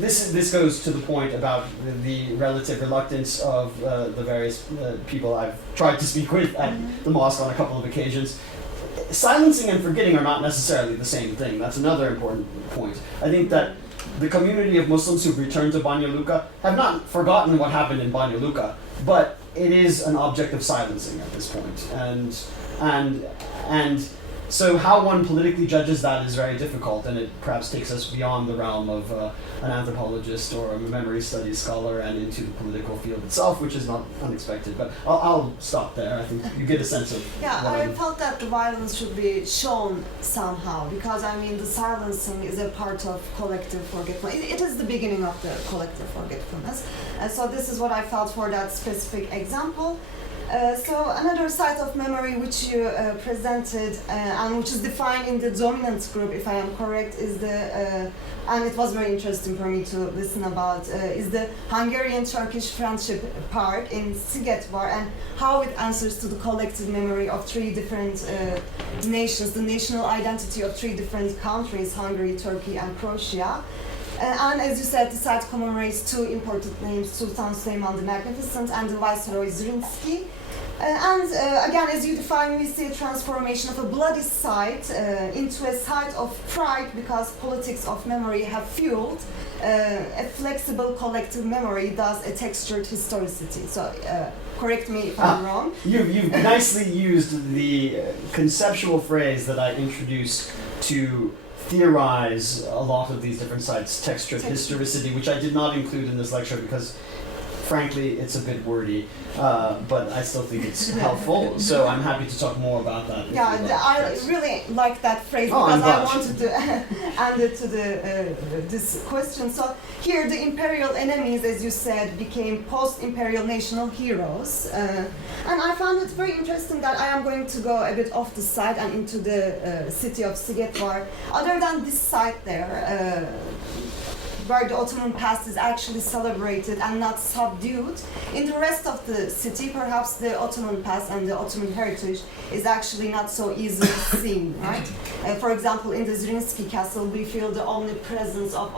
this goes to the point about the relative reluctance of the various people I've tried to speak with at the mosque on a couple of occasions. Silencing and forgetting are not necessarily the same thing. That's another important point. I think that the community of Muslims who've returned to Banja Luka have not forgotten what happened in Banja Luka, but it is an object of silencing at this point. And so how one politically judges that is very difficult, and it perhaps takes us beyond the realm of an anthropologist or a memory studies scholar and into the political field itself, which is not unexpected. But I'll stop there. I think you get a sense of I felt that the violence should be shown somehow, because the silencing is a part of collective forgetfulness. It is the beginning of the collective forgetfulness. So this is what I felt for that specific example. So another site of memory which you presented and which is defined in the dominant group, if I am correct, is and it was very interesting for me to listen about, is the Hungarian-Turkish Friendship Park in Szigetvár, and how it answers to the collective memory of three different nations, the national identity of three different countries, Hungary, Turkey and Croatia. And as you said, the site commemorates two important names, Sultan Süleyman the Magnificent and the Viceroy Zrinski. Again, as you define, we see a transformation of a bloody site into a site of pride, because politics of memory have fueled a flexible collective memory, thus a textured historicity. So correct me if I'm wrong. You've nicely used the conceptual phrase that I introduced to theorize a lot of these different sites, textured historicity, which I did not include in this lecture because frankly it's a bit wordy, but I still think it's helpful, so I'm happy to talk more about that. I really like that phrase because I wanted to add it to this question. So here the imperial enemies, as you said, became post-imperial national heroes, and I found it very interesting that I am going to go a bit off the site and into the city of Szigetvár. Other than this site there, where the Ottoman past is actually celebrated and not subdued. In the rest of the city, perhaps the Ottoman past and the Ottoman heritage is actually not so easily seen, right? For example, in the Zrinski castle, we feel the only presence of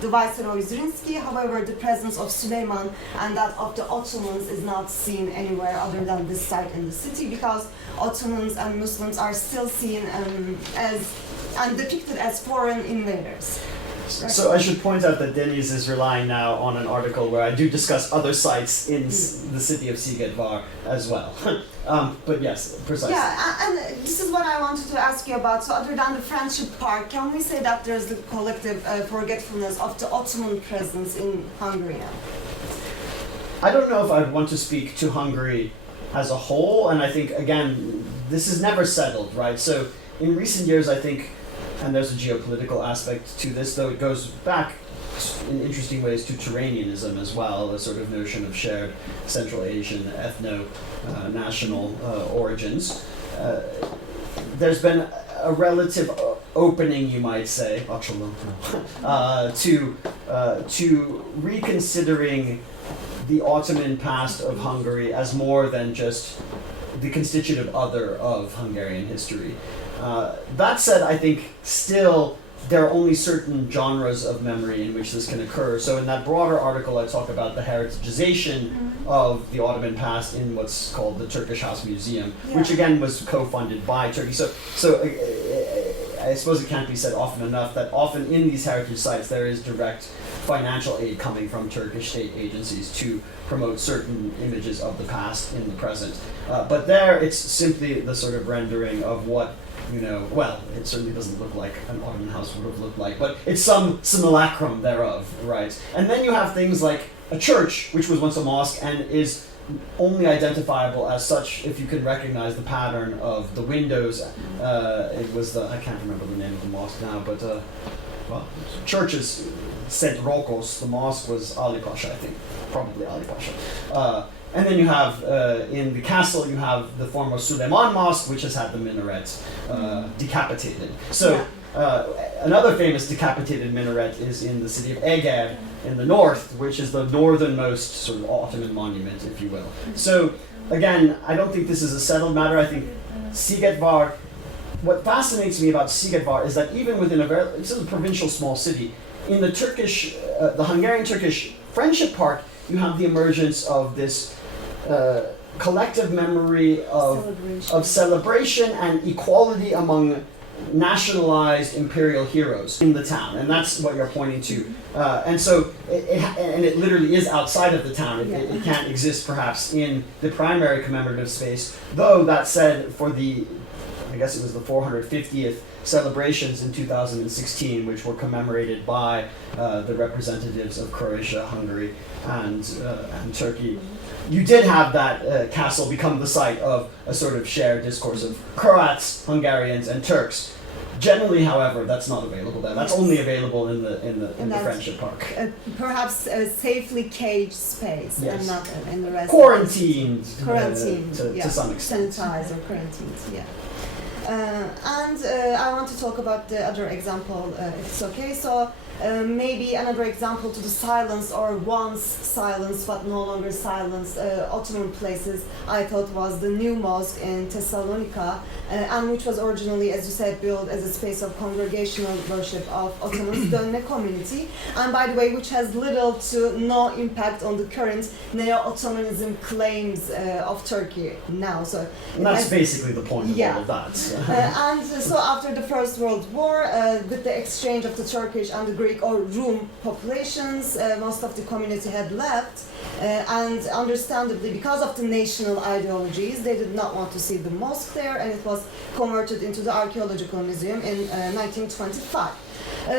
the Viceroy Zrinski. However, the presence of Süleyman and that of the Ottomans is not seen anywhere other than this site in the city, because Ottomans and Muslims are still seen and depicted as foreign invaders. So I should point out that Deniz is relying now on an article where I do discuss other sites in the city of Szigetvár as well. But yes, precisely. Yeah, and this is what I wanted to ask you about. So other than the Friendship Park, can we say that there's the collective forgetfulness of the Ottoman presence in Hungary now? I don't know if I'd want to speak to Hungary as a whole, and I think, again, this is never settled, right? So in recent years, I think, and there's a geopolitical aspect to this, though it goes back in interesting ways to Turanianism as well, a sort of notion of shared Central Asian ethno-national origins. There's been a relative opening, you might say, to reconsidering the Ottoman past of Hungary as more than just the constitutive other of Hungarian history. That said, I think still there are only certain genres of memory in which this can occur. So in that broader article, I talk about the heritagization of the Ottoman past in what's called the Turkish House Museum, which again was co-funded by Turkey. So I suppose it can't be said often enough that often in these heritage sites there is direct financial aid coming from Turkish state agencies to promote certain images of the past in the present. But there it's simply the sort of rendering of what, well, it certainly doesn't look like an Ottoman house would have looked like, but it's some simulacrum thereof, right? And then you have things like a church, which was once a mosque and is only identifiable as such if you can recognize the pattern of the windows. It was I can't remember the name of the mosque now, but church is St. Rokos, the mosque was Ali Pasha, I think, probably Ali Pasha. And then you have, in the castle, you have the former Süleyman Mosque, which has had the minaret decapitated. So another famous decapitated minaret is in the city of Eger in the north, which is the northernmost sort of Ottoman monument, if you will. So again, I don't think this is a settled matter. I think Szigetvár, what fascinates me about Szigetvár is that even within it's a provincial small city, in the the Hungarian-Turkish Friendship Park, you have the emergence of this collective memory of celebration and equality among nationalized imperial heroes in the town, and that's what you're pointing to. And so, it literally is outside of the town. It can't exist perhaps in the primary commemorative space, though that said, for I guess it was the 450th celebrations in 2016, which were commemorated by the representatives of Croatia, Hungary, and Turkey. You did have that castle become the site of a sort of shared discourse of Croats, Hungarians, and Turks. Generally, however, that's not available there. That's only available in the Friendship Park. Perhaps a safely caged space, and not in the rest. Quarantined to some extent. Sanitized or quarantined, yeah. And I want to talk about the other example, if it's okay. So maybe another example to the silence, or once silence but no longer silence, Ottoman places, I thought was the new mosque in Thessaloniki, and which was originally, as you said, built as a space of congregational worship of Ottomans, the community, and by the way, which has little to no impact on the current Neo-Ottomanism claims of Turkey now. So and that's basically the point of all of that. And so after the First World War, with the exchange of the Turkish and the Greek or Rum populations, most of the community had left, and understandably, because of the national ideologies, they did not want to see the mosque there, and it was converted into the archaeological museum in 1925.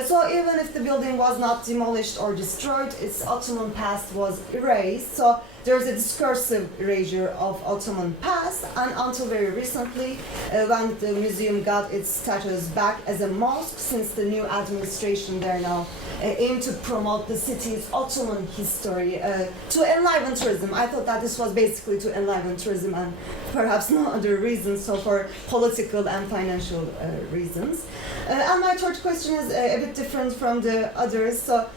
So even if the building was not demolished or destroyed, its Ottoman past was erased. So there's a discursive erasure of Ottoman past, and until very recently, when the museum got its status back as a mosque, since the new administration there now aim to promote the city's Ottoman history to enliven tourism. I thought that this was basically to enliven tourism and perhaps no other reasons, so for political and financial reasons. And my third question is a bit different from the others. So,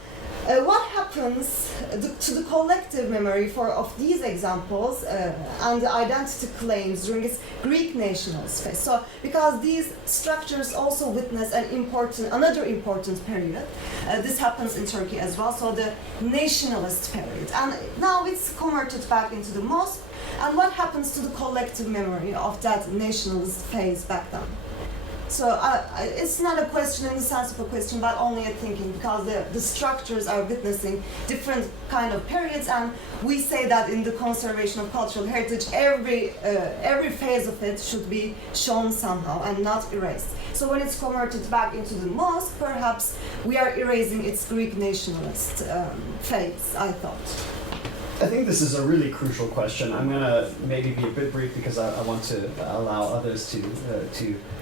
what happens to the collective memory of these examples and the identity claims during its Greek nationalist phase? So, because these structures also witness another important period. This happens in Turkey as well. So, the nationalist period, and now it's converted back into the mosque. And what happens to the collective memory of that nationalist phase back then? So it's not a question in the sense of a question, but only a thinking, because the structures are witnessing different kind of periods, and we say that in the conservation of cultural heritage, every phase of it should be shown somehow and not erased. So when it's converted back into the mosque, perhaps we are erasing its Greek nationalist phase, I thought. I think this is a really crucial question. I'm going to maybe be a bit brief because I want to allow others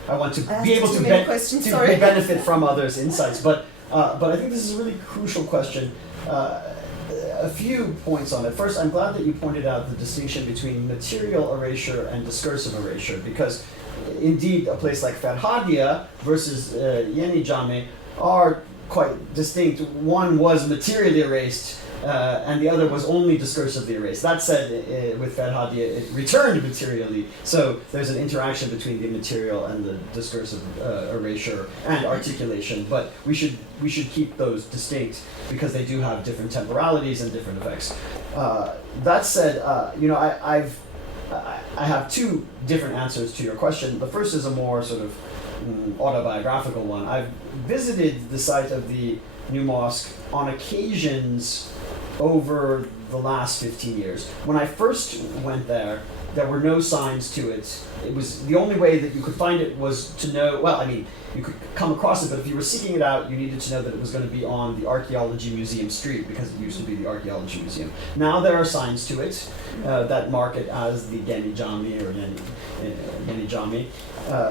I want to be able to benefit from others' insights. But I think this is a really crucial question. A few points on it. First, I'm glad that you pointed out the distinction between material erasure and discursive erasure, because indeed a place like Ferhadija versus Yeni Cami are quite distinct. One was materially erased, and the other was only discursively erased. That said, with Ferhadija, it returned materially, so there's an interaction between the material and the discursive erasure and articulation, but we should keep those distinct because they do have different temporalities and different effects. That said, I have two different answers to your question. The first is a more sort of autobiographical one. I've visited the site of the new mosque on occasions over the last 15 years. When I first went there were no signs to it. It was the only way that you could find it was to know, well, I mean, you could come across it, but if you were seeking it out, you needed to know that it was going to be on the Archaeology Museum Street, because it used to be the Archaeology Museum. Now there are signs to it that mark it as the Yeni Cami or Yeni Cami.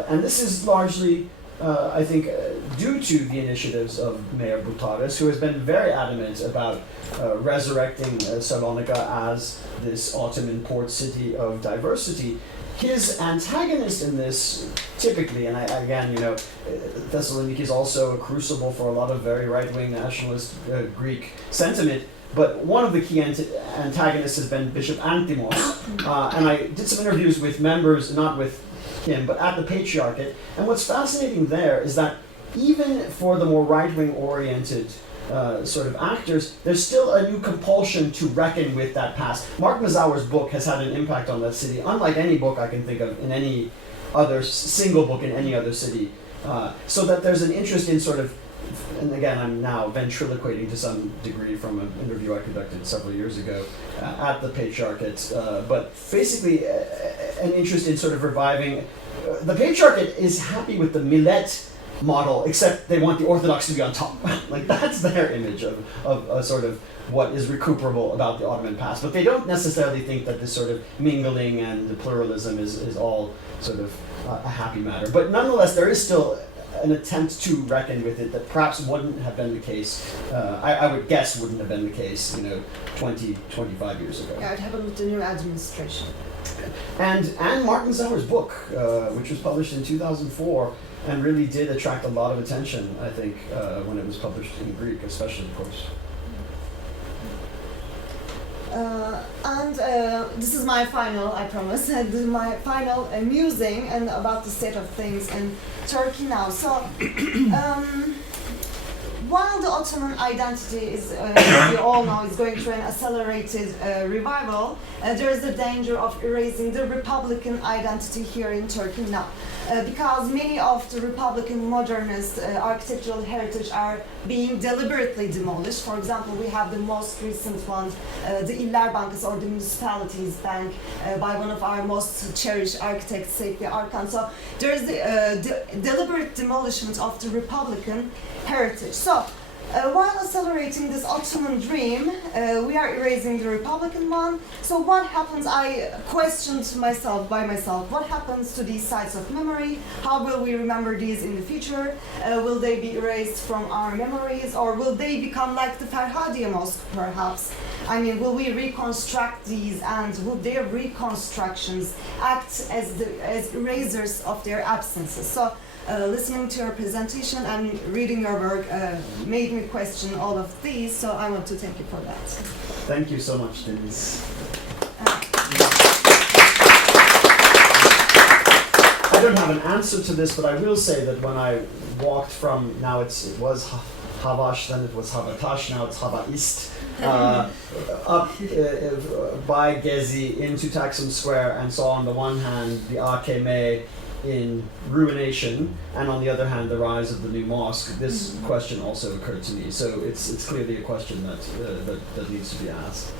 And this is largely, I think, due to the initiatives of Mayor Butares, who has been very adamant about resurrecting Salonika as this Ottoman port city of diversity. His antagonist in this, typically, and Thessaloniki is also a crucible for a lot of very right-wing nationalist Greek sentiment, but one of the key antagonists has been Bishop Antimos. And I did some interviews with members, not with him, but at the Patriarchate. And what's fascinating there is that even for the more right-wing oriented sort of actors, there's still a new compulsion to reckon with that past. Mark Mazauer's book has had an impact on that city, unlike any book I can think of in any other single book in any other city. So that there's an interest in sort of, and again, I'm now ventriloquating to some degree from an interview I conducted several years ago at the Patriarchate, but basically an interest in sort of reviving. The Patriarchate is happy with the millet model, except they want the Orthodox to be on top. Like, that's their image of sort of what is recuperable about the Ottoman past. But they don't necessarily think that this sort of mingling and the pluralism is all sort of a happy matter. But nonetheless, there is still an attempt to reckon with it that perhaps wouldn't have been the case, I would guess wouldn't have been the case, 20, 25 years ago. Yeah, it happened with the new administration. And Martin Zauer's book, which was published in 2004, and really did attract a lot of attention, I think, when it was published in Greek, especially, of course. And this is my final, I promise, my final musing and about the state of things in Turkey now. So, while the Ottoman identity is, we all know, is going through an accelerated revival, there is a danger of erasing the Republican identity here in Turkey now. Because many of the Republican modernist architectural heritage are being deliberately demolished. For example, we have the most recent one, the İller Bankası, or the Municipalities Bank, by one of our most cherished architects, Seyfi Arkan. So there is the deliberate demolishment of the Republican heritage. So While accelerating this Ottoman dream, we are erasing the Republican one. So what happens, I questioned myself, what happens to these sites of memory? How will we remember these in the future? Will they be erased from our memories, or will they become like the Ferhadija Mosque, perhaps? I mean, will we reconstruct these, and will their reconstructions act as erasers of their absences? So, listening to your presentation and reading your work made me question all of these, so I want to thank you for that. Thank you so much, Denise. I don't have an answer to this, but I will say that when I walked from, now it was Havaş, then it was Havataş, now it's Havaist, up by Gezi into Taksim Square, and saw on the one hand the AKM in ruination, and on the other hand the rise of the new mosque, this question also occurred to me. So it's clearly a question that needs to be asked.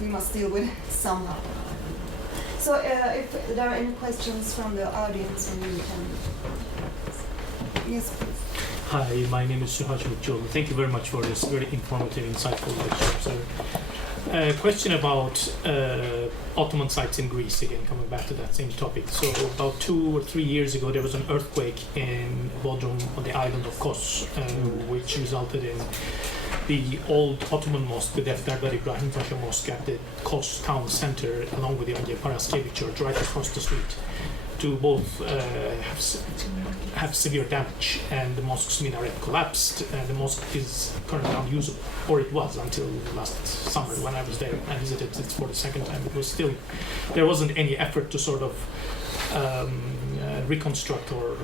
We must deal with it somehow. So if there are any questions from the audience, maybe we can. Yes, please. Hi, my name is Suhaj Mukjol. Thank you very much for this very informative, insightful lecture. So, question about Ottoman sites in Greece, again, coming back to that same topic. So about 2 or 3 years ago, there was an earthquake in Bodrum on the island of Kos, which resulted in the old Ottoman mosque, the Defterdar Ibrahim Pasha Mosque at the Kos town center, along with the Anje Paraskevi Church right across the street, to both have severe damage, and the mosque's minaret collapsed, and the mosque is currently unusable, or it was until last summer when I was there and visited it for the second time. It was still, there wasn't any effort to sort of reconstruct or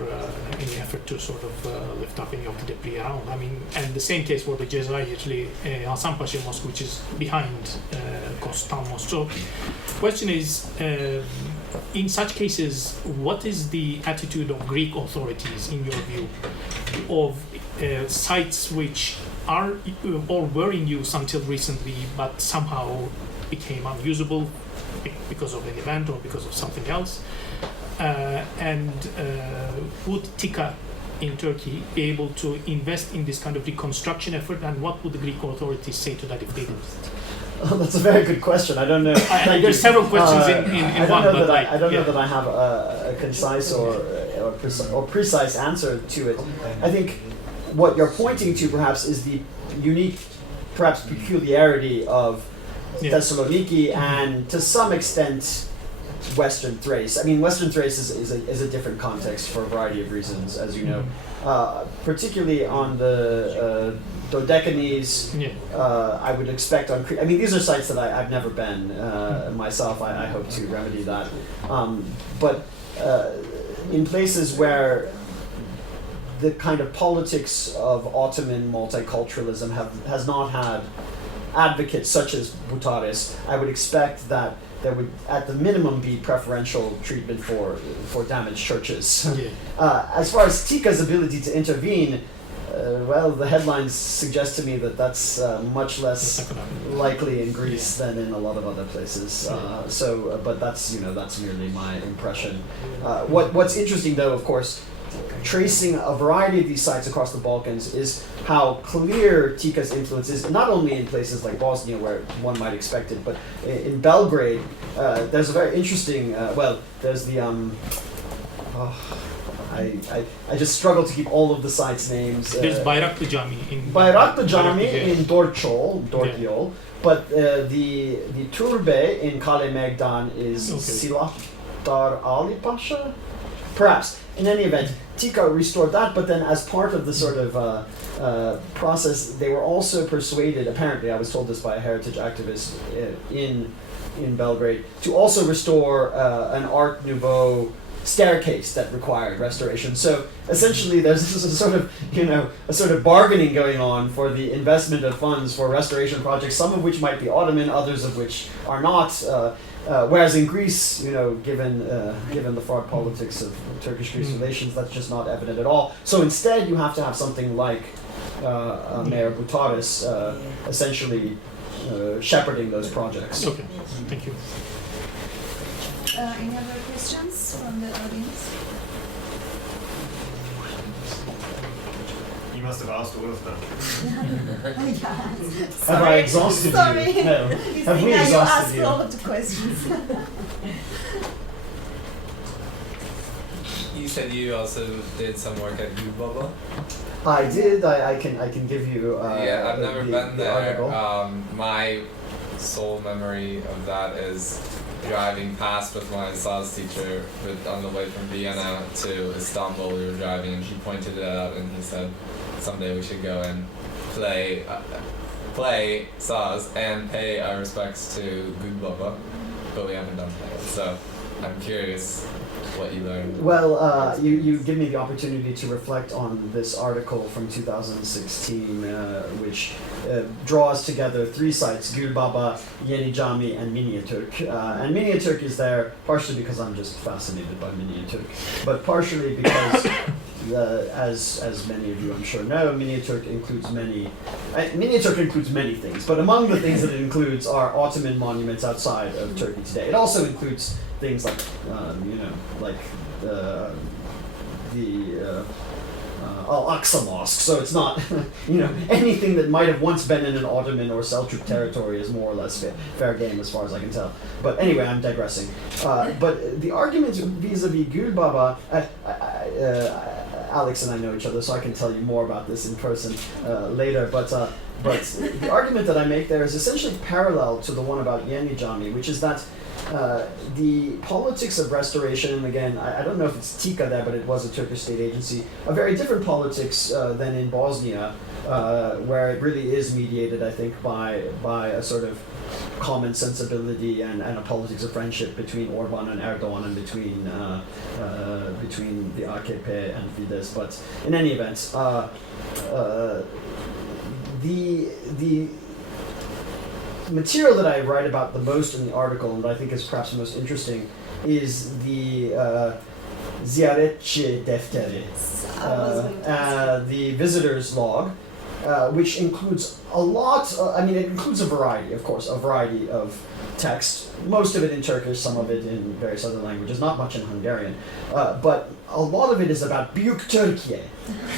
any effort to sort of lift up any of the debris around. I mean, and the same case for the Cezayir, actually, Hasan Pasha Mosque, which is behind Kos Town Mosque. So, question is, in such cases, what is the attitude of Greek authorities, in your view, of sites which are or were in use until recently, but somehow became unusable because of an event or because of something else? And would TİKA in Turkey be able to invest in this kind of reconstruction effort, and what would the Greek authorities say to that if they did? Oh, that's a very good question. I don't know. There's several questions in one. I don't know that I have a concise or precise answer to it. I think what you're pointing to perhaps is the unique, perhaps peculiarity of Thessaloniki and to some extent Western Thrace. I mean, Western Thrace is a different context for a variety of reasons, as you know. Particularly on the Dodecanese, I would expect on Crete. I mean, these are sites that I've never been myself. I hope to remedy that. But in places where the kind of politics of Ottoman multiculturalism has not had advocates such as Butares, I would expect that there would, at the minimum, be preferential treatment for damaged churches. As far as TİKA's ability to intervene, well, the headlines suggest to me that that's much less likely in Greece than in a lot of other places. But that's merely my impression. What's interesting, though, of course, tracing a variety of these sites across the Balkans is how clear TİKA's influence is, not only in places like Bosnia where one might expect it, but in Belgrade, there's a very interesting, there's the, I just struggle to keep all of the sites' names. There's Bayraklı Cami in Dorçol, but the Turbe in Kale Megdan is Silahtar Ali Pasha? Perhaps. In any event, TİKA restored that, but then as part of the sort of process, they were also persuaded, apparently, I was told this by a heritage activist in Belgrade, to also restore an Art Nouveau staircase that required restoration. So essentially there's a sort of bargaining going on for the investment of funds for restoration projects, some of which might be Ottoman, others of which are not. Whereas in Greece, given the fraud politics of Turkish-Greece relations, that's just not evident at all. So instead, you have to have something like Mayor Butares essentially shepherding those projects. Okay, thank you. Any other questions from the audience? You must have asked all of them. Have I exhausted Sorry. you? No. You Have see, we now you exhausted ask you? all of the questions. You said you also did some work at Bulvarı. I did. I can give you. Yeah, I've never been the there. article. My sole memory of that is driving past with my science teacher on the way from Vienna to Istanbul. We were driving, and he pointed it out, and he said, "Someday we should go and play saz and pay our respects to Bulvarı," but we haven't done that. So I'm curious what you learned. Well, you give me the opportunity to reflect on this article from 2016, which draws together 3 sites: Gülbaba, Yeni Cami, and Miniatürk. And Miniatürk is there partially because I'm just fascinated by Miniatürk, but partially because, as many of you I'm sure know, Miniatürk includes many things. But among the things that it includes are Ottoman monuments outside of Turkey today. It also includes things like, the Al-Aqsa Mosque. So it's not, anything that might have once been in an Ottoman or Seljuk territory is more or less fair game as far as I can tell. But anyway, I'm digressing. But the argument vis-a-vis Gülbaba, Alex and I know each other, so I can tell you more about this in person later. But the argument that I make there is essentially parallel to the one about Yeni Cami, which is that the politics of restoration, and again, I don't know if it's TIKA there, but it was a Turkish state agency, a very different politics than in Bosnia, where it really is mediated, I think, by a sort of common sensibility and a politics of friendship between Orban and Erdogan and between the AKP and Fidesz. But in any event, the material that I write about the most in the article, and that I think is perhaps the most interesting, is the Ziyaretçi Defteri, the visitor's log, which includes a lot, it includes a variety of text, most of it in Turkish, some of it in various other languages, not much in Hungarian, but a lot of it is about Büyük Türkiye.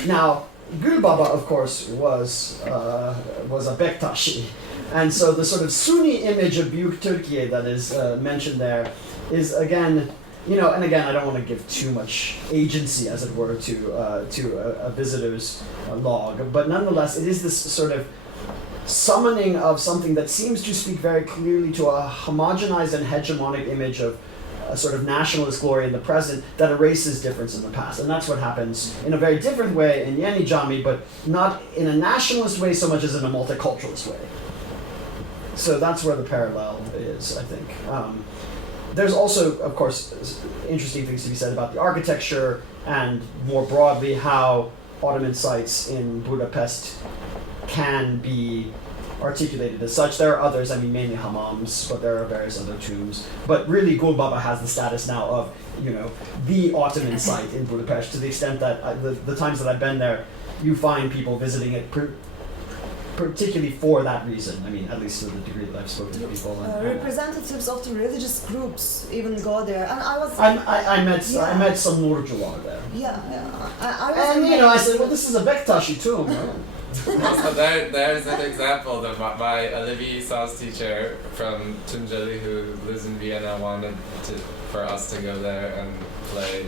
Now, Gülbaba, of course, was a Bektashi, and so the sort of Sunni image of Büyük Türkiye that is mentioned there is again, and again, I don't want to give too much agency, as it were, to a visitor's log, but nonetheless, it is this sort of summoning of something that seems to speak very clearly to a homogenized and hegemonic image of a sort of nationalist glory in the present that erases difference in the past. And that's what happens in a very different way in Yeni Cami, but not in a nationalist way so much as in a multiculturalist way. So that's where the parallel is, I think. There's also, of course, interesting things to be said about the architecture and more broadly how Ottoman sites in Budapest can be articulated as such. There are others, mainly hammams, but there are various other tombs. But really, Gülbaba has the status now of, the Ottoman site in Budapest, to the extent that the times that I've been there, you find people visiting it particularly for that reason. At least to the degree that I've spoken to people. Representatives of the religious groups even go there, and I met some Nurcular there. I said, well, this is a Bektashi tomb, right? Also, there's an example that my Alevi saz teacher from Tunceli, who lives in Vienna, wanted for us to go there and play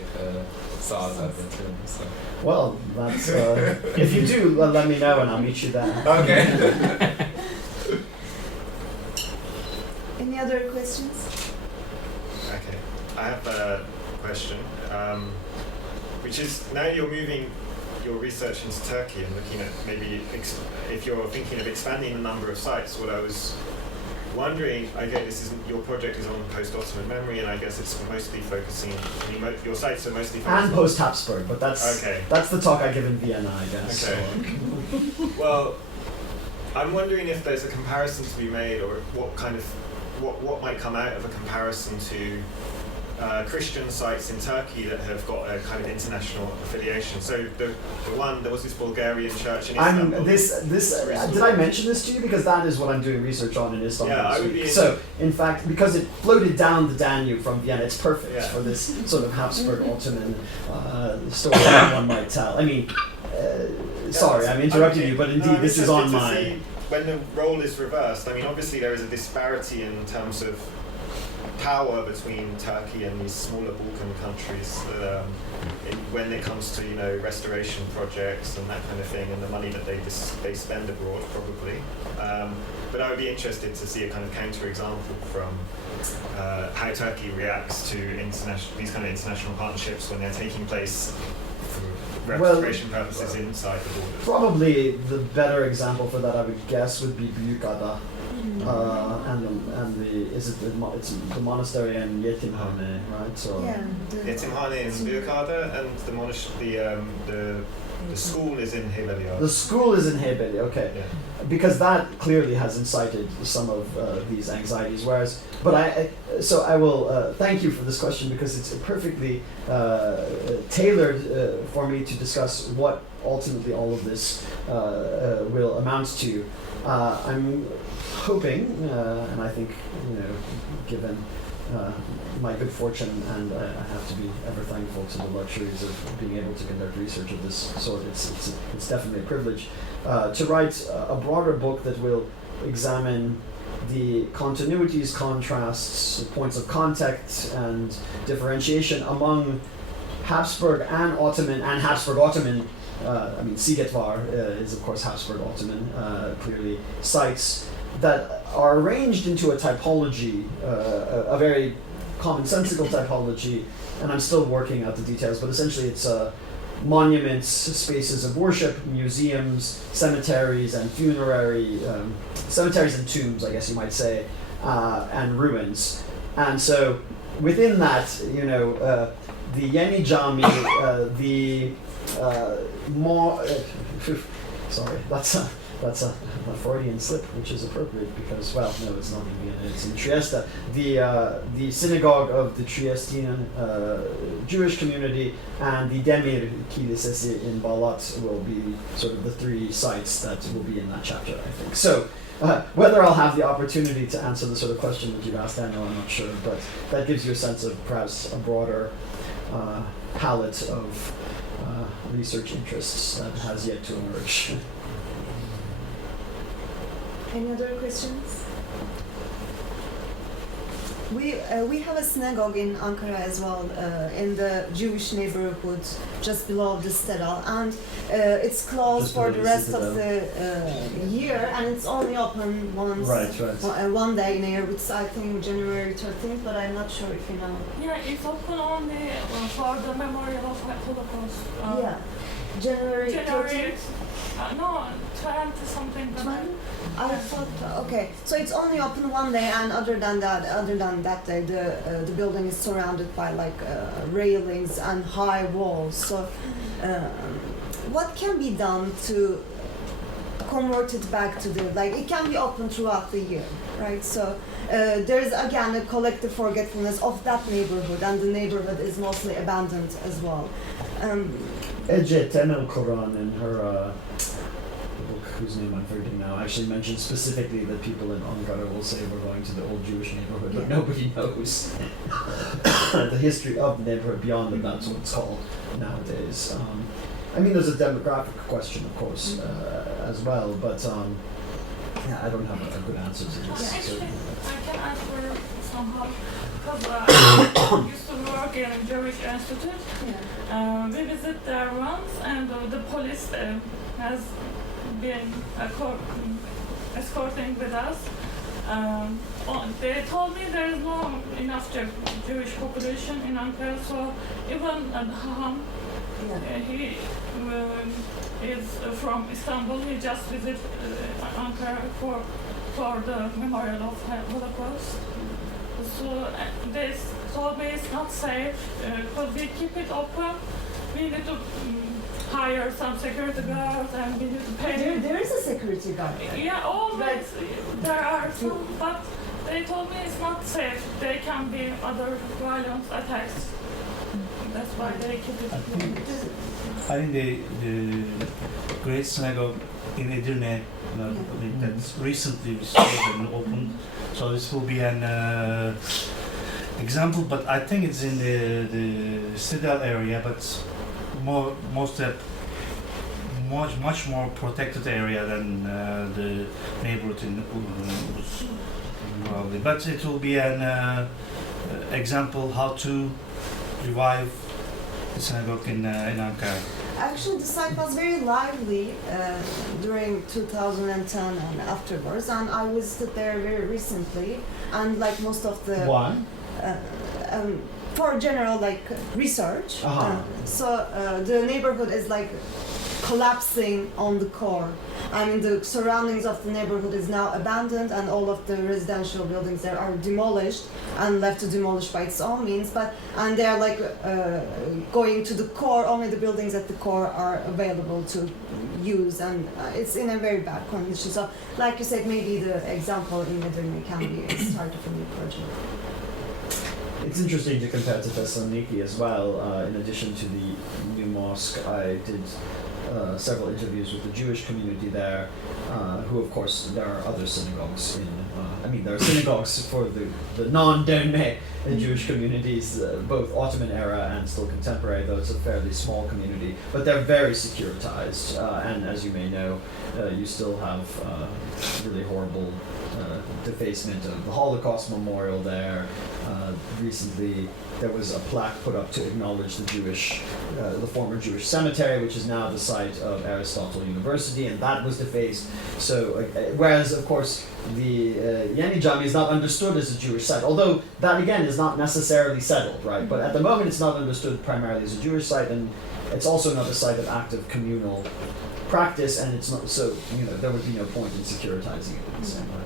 saz at the tomb. So. Well, that's if you do, let me know and I'll meet you there. Okay. Any other questions? Okay, I have a question, which is, now you're moving your research into Turkey and looking at maybe if you're thinking of expanding the number of sites, what I was wondering, your project is on post-Ottoman memory, and I guess it's mostly focusing, your sites are mostly focusing and post-Habsburg, but that's the talk I give in Vienna, I guess. Okay. So. Well, I'm wondering if there's a comparison to be made, or what might come out of a comparison to Christian sites in Turkey that have got a kind of international affiliation. So there was this Bulgarian church in Istanbul. Did I mention this to you? Because that is what I'm doing research on in Istanbul. Yeah, I would be. So, in fact, because it floated down the Danube from Vienna, it's perfect for this sort of Habsburg Ottoman story that one might tell. sorry, I'm interrupting you, but indeed this is on my... See when the role is reversed, I mean, obviously there is a disparity in terms of power between Turkey and these smaller Balkan countries when it comes to, you know, restoration projects and that kind of thing, and the money that they spend abroad, probably. But I would be interested to see a kind of counter-example from how Turkey reacts to these kind of international partnerships when they're taking place for restoration purposes inside the borders. Probably the better example for that, I would guess, would be BIAA. It's the monastery in Yetimhane, right? So Yetimhane in Büyükada, and the school is in Hebeli. The school is in Hebeli, okay. Yeah. Because that clearly has incited some of these anxieties. But I will thank you for this question, because it's perfectly tailored for me to discuss what ultimately all of this will amount to. I'm hoping, and I think, you know, given my good fortune, and I have to be ever thankful to the luxuries of being able to conduct research of this sort. It's definitely a privilege to write a broader book that will examine the continuities, contrasts, points of contact, and differentiation among Habsburg and Ottoman and Habsburg-Ottoman. I mean, Szigetvár is of course Habsburg-Ottoman, clearly sites that are arranged into a typology, a very commonsensical typology, and I'm still working out the details, but essentially it's monuments, spaces of worship, museums, cemeteries and funerary, cemeteries and tombs, I guess you might say, and ruins. And so within that, you know, the Yeni Jami, sorry, that's a Freudian slip, which is appropriate because, well, no, it's not in Vienna, it's in Trieste. The synagogue of the Triestine Jewish community and the Demir Kilisesi in Balat will be sort of the three sites that will be in that chapter, I think. So, whether I'll have the opportunity to answer the sort of question that you asked, Daniel, I'm not sure, but that gives you a sense of perhaps a broader palette of research interests that has yet to emerge. Any other questions? We have a synagogue in Ankara as well, in the Jewish neighborhood, just below the Stedal, and it's closed Just for below the the rest Citadel. of the year, and it's only open once, Right. one day in a year, which is, I think, January 13th, but I'm not sure if you know. Yeah, it's open only for the memorial of Holocaust. Yeah, January 13th. No, 20 something. 20? I thought, okay, so it's only open one day, and other than that day, the building is surrounded by like railings and high walls. So, what can be done to convert it back to it can be open throughout the year, right? So there's again a collective forgetfulness of that neighborhood, and the neighborhood is mostly abandoned as well. Ece Temel Koran in her book, whose name I'm forgetting now, actually mentioned specifically that people in Ankara will say we're going to the old Jewish neighborhood, but nobody knows the history of the neighborhood beyond that that's what it's called nowadays. I mean, there's a demographic question, of course, as well, but I don't have a good answer to this. Actually, I can answer somehow, because I used to work in a Jewish institute. We visit there once, and the police has been escorting with us. They told me there is no enough Jewish population in Ankara, so even Han, he is from Istanbul. He just visited Ankara for the memorial of Holocaust. So they told me it's not safe. Could we keep it open? We need to hire some security guards, and we need to pay. There is a security guard. Yeah, always there are some, but they told me it's not safe. There can be other violent attacks. That's why they keep it open. I think the Great Synagogue in Edirne that's recently restored and opened, so this will be an example, but I think it's in the Citadel area, but much more protected area than the neighborhood in probably. But it will be an example how to revive the synagogue in Ankara. Actually, the site was very lively during 2010 and afterwards, and I visited there very recently. And like most of the Why? For general like research, so the neighborhood is like collapsing on the core. I mean, the surroundings of the neighborhood is now abandoned, and all of the residential buildings there are demolished and left to demolish by its own means. And they are like going to the core. Only the buildings at the core are available to use, and it's in a very bad condition. So, like you said, maybe the example in Edirne can be a start of a new project. It's interesting to compare to Thessaloniki as well. In addition to the new mosque, I did several interviews with the Jewish community there, who, of course, there are other synagogues in, there are synagogues for the non-Dönme Jewish communities, both Ottoman era and still contemporary, though it's a fairly small community, but they're very securitized, and as you may know, you still have really horrible defacement of the Holocaust memorial there. Recently, there was a plaque put up to acknowledge the former Jewish cemetery, which is now the site of Aristotle University, and that was defaced. So, whereas of course the Yeni Jami is not understood as a Jewish site, although that again is not necessarily settled, right? But at the moment, it's not understood primarily as a Jewish site, and it's also not a site of active communal practice, and it's not so there would be no point in securitizing it in the same way.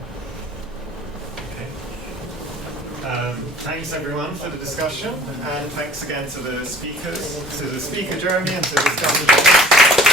Thanks everyone for the discussion, and thanks again to the speakers, to the speaker Jeremy and to the discussion.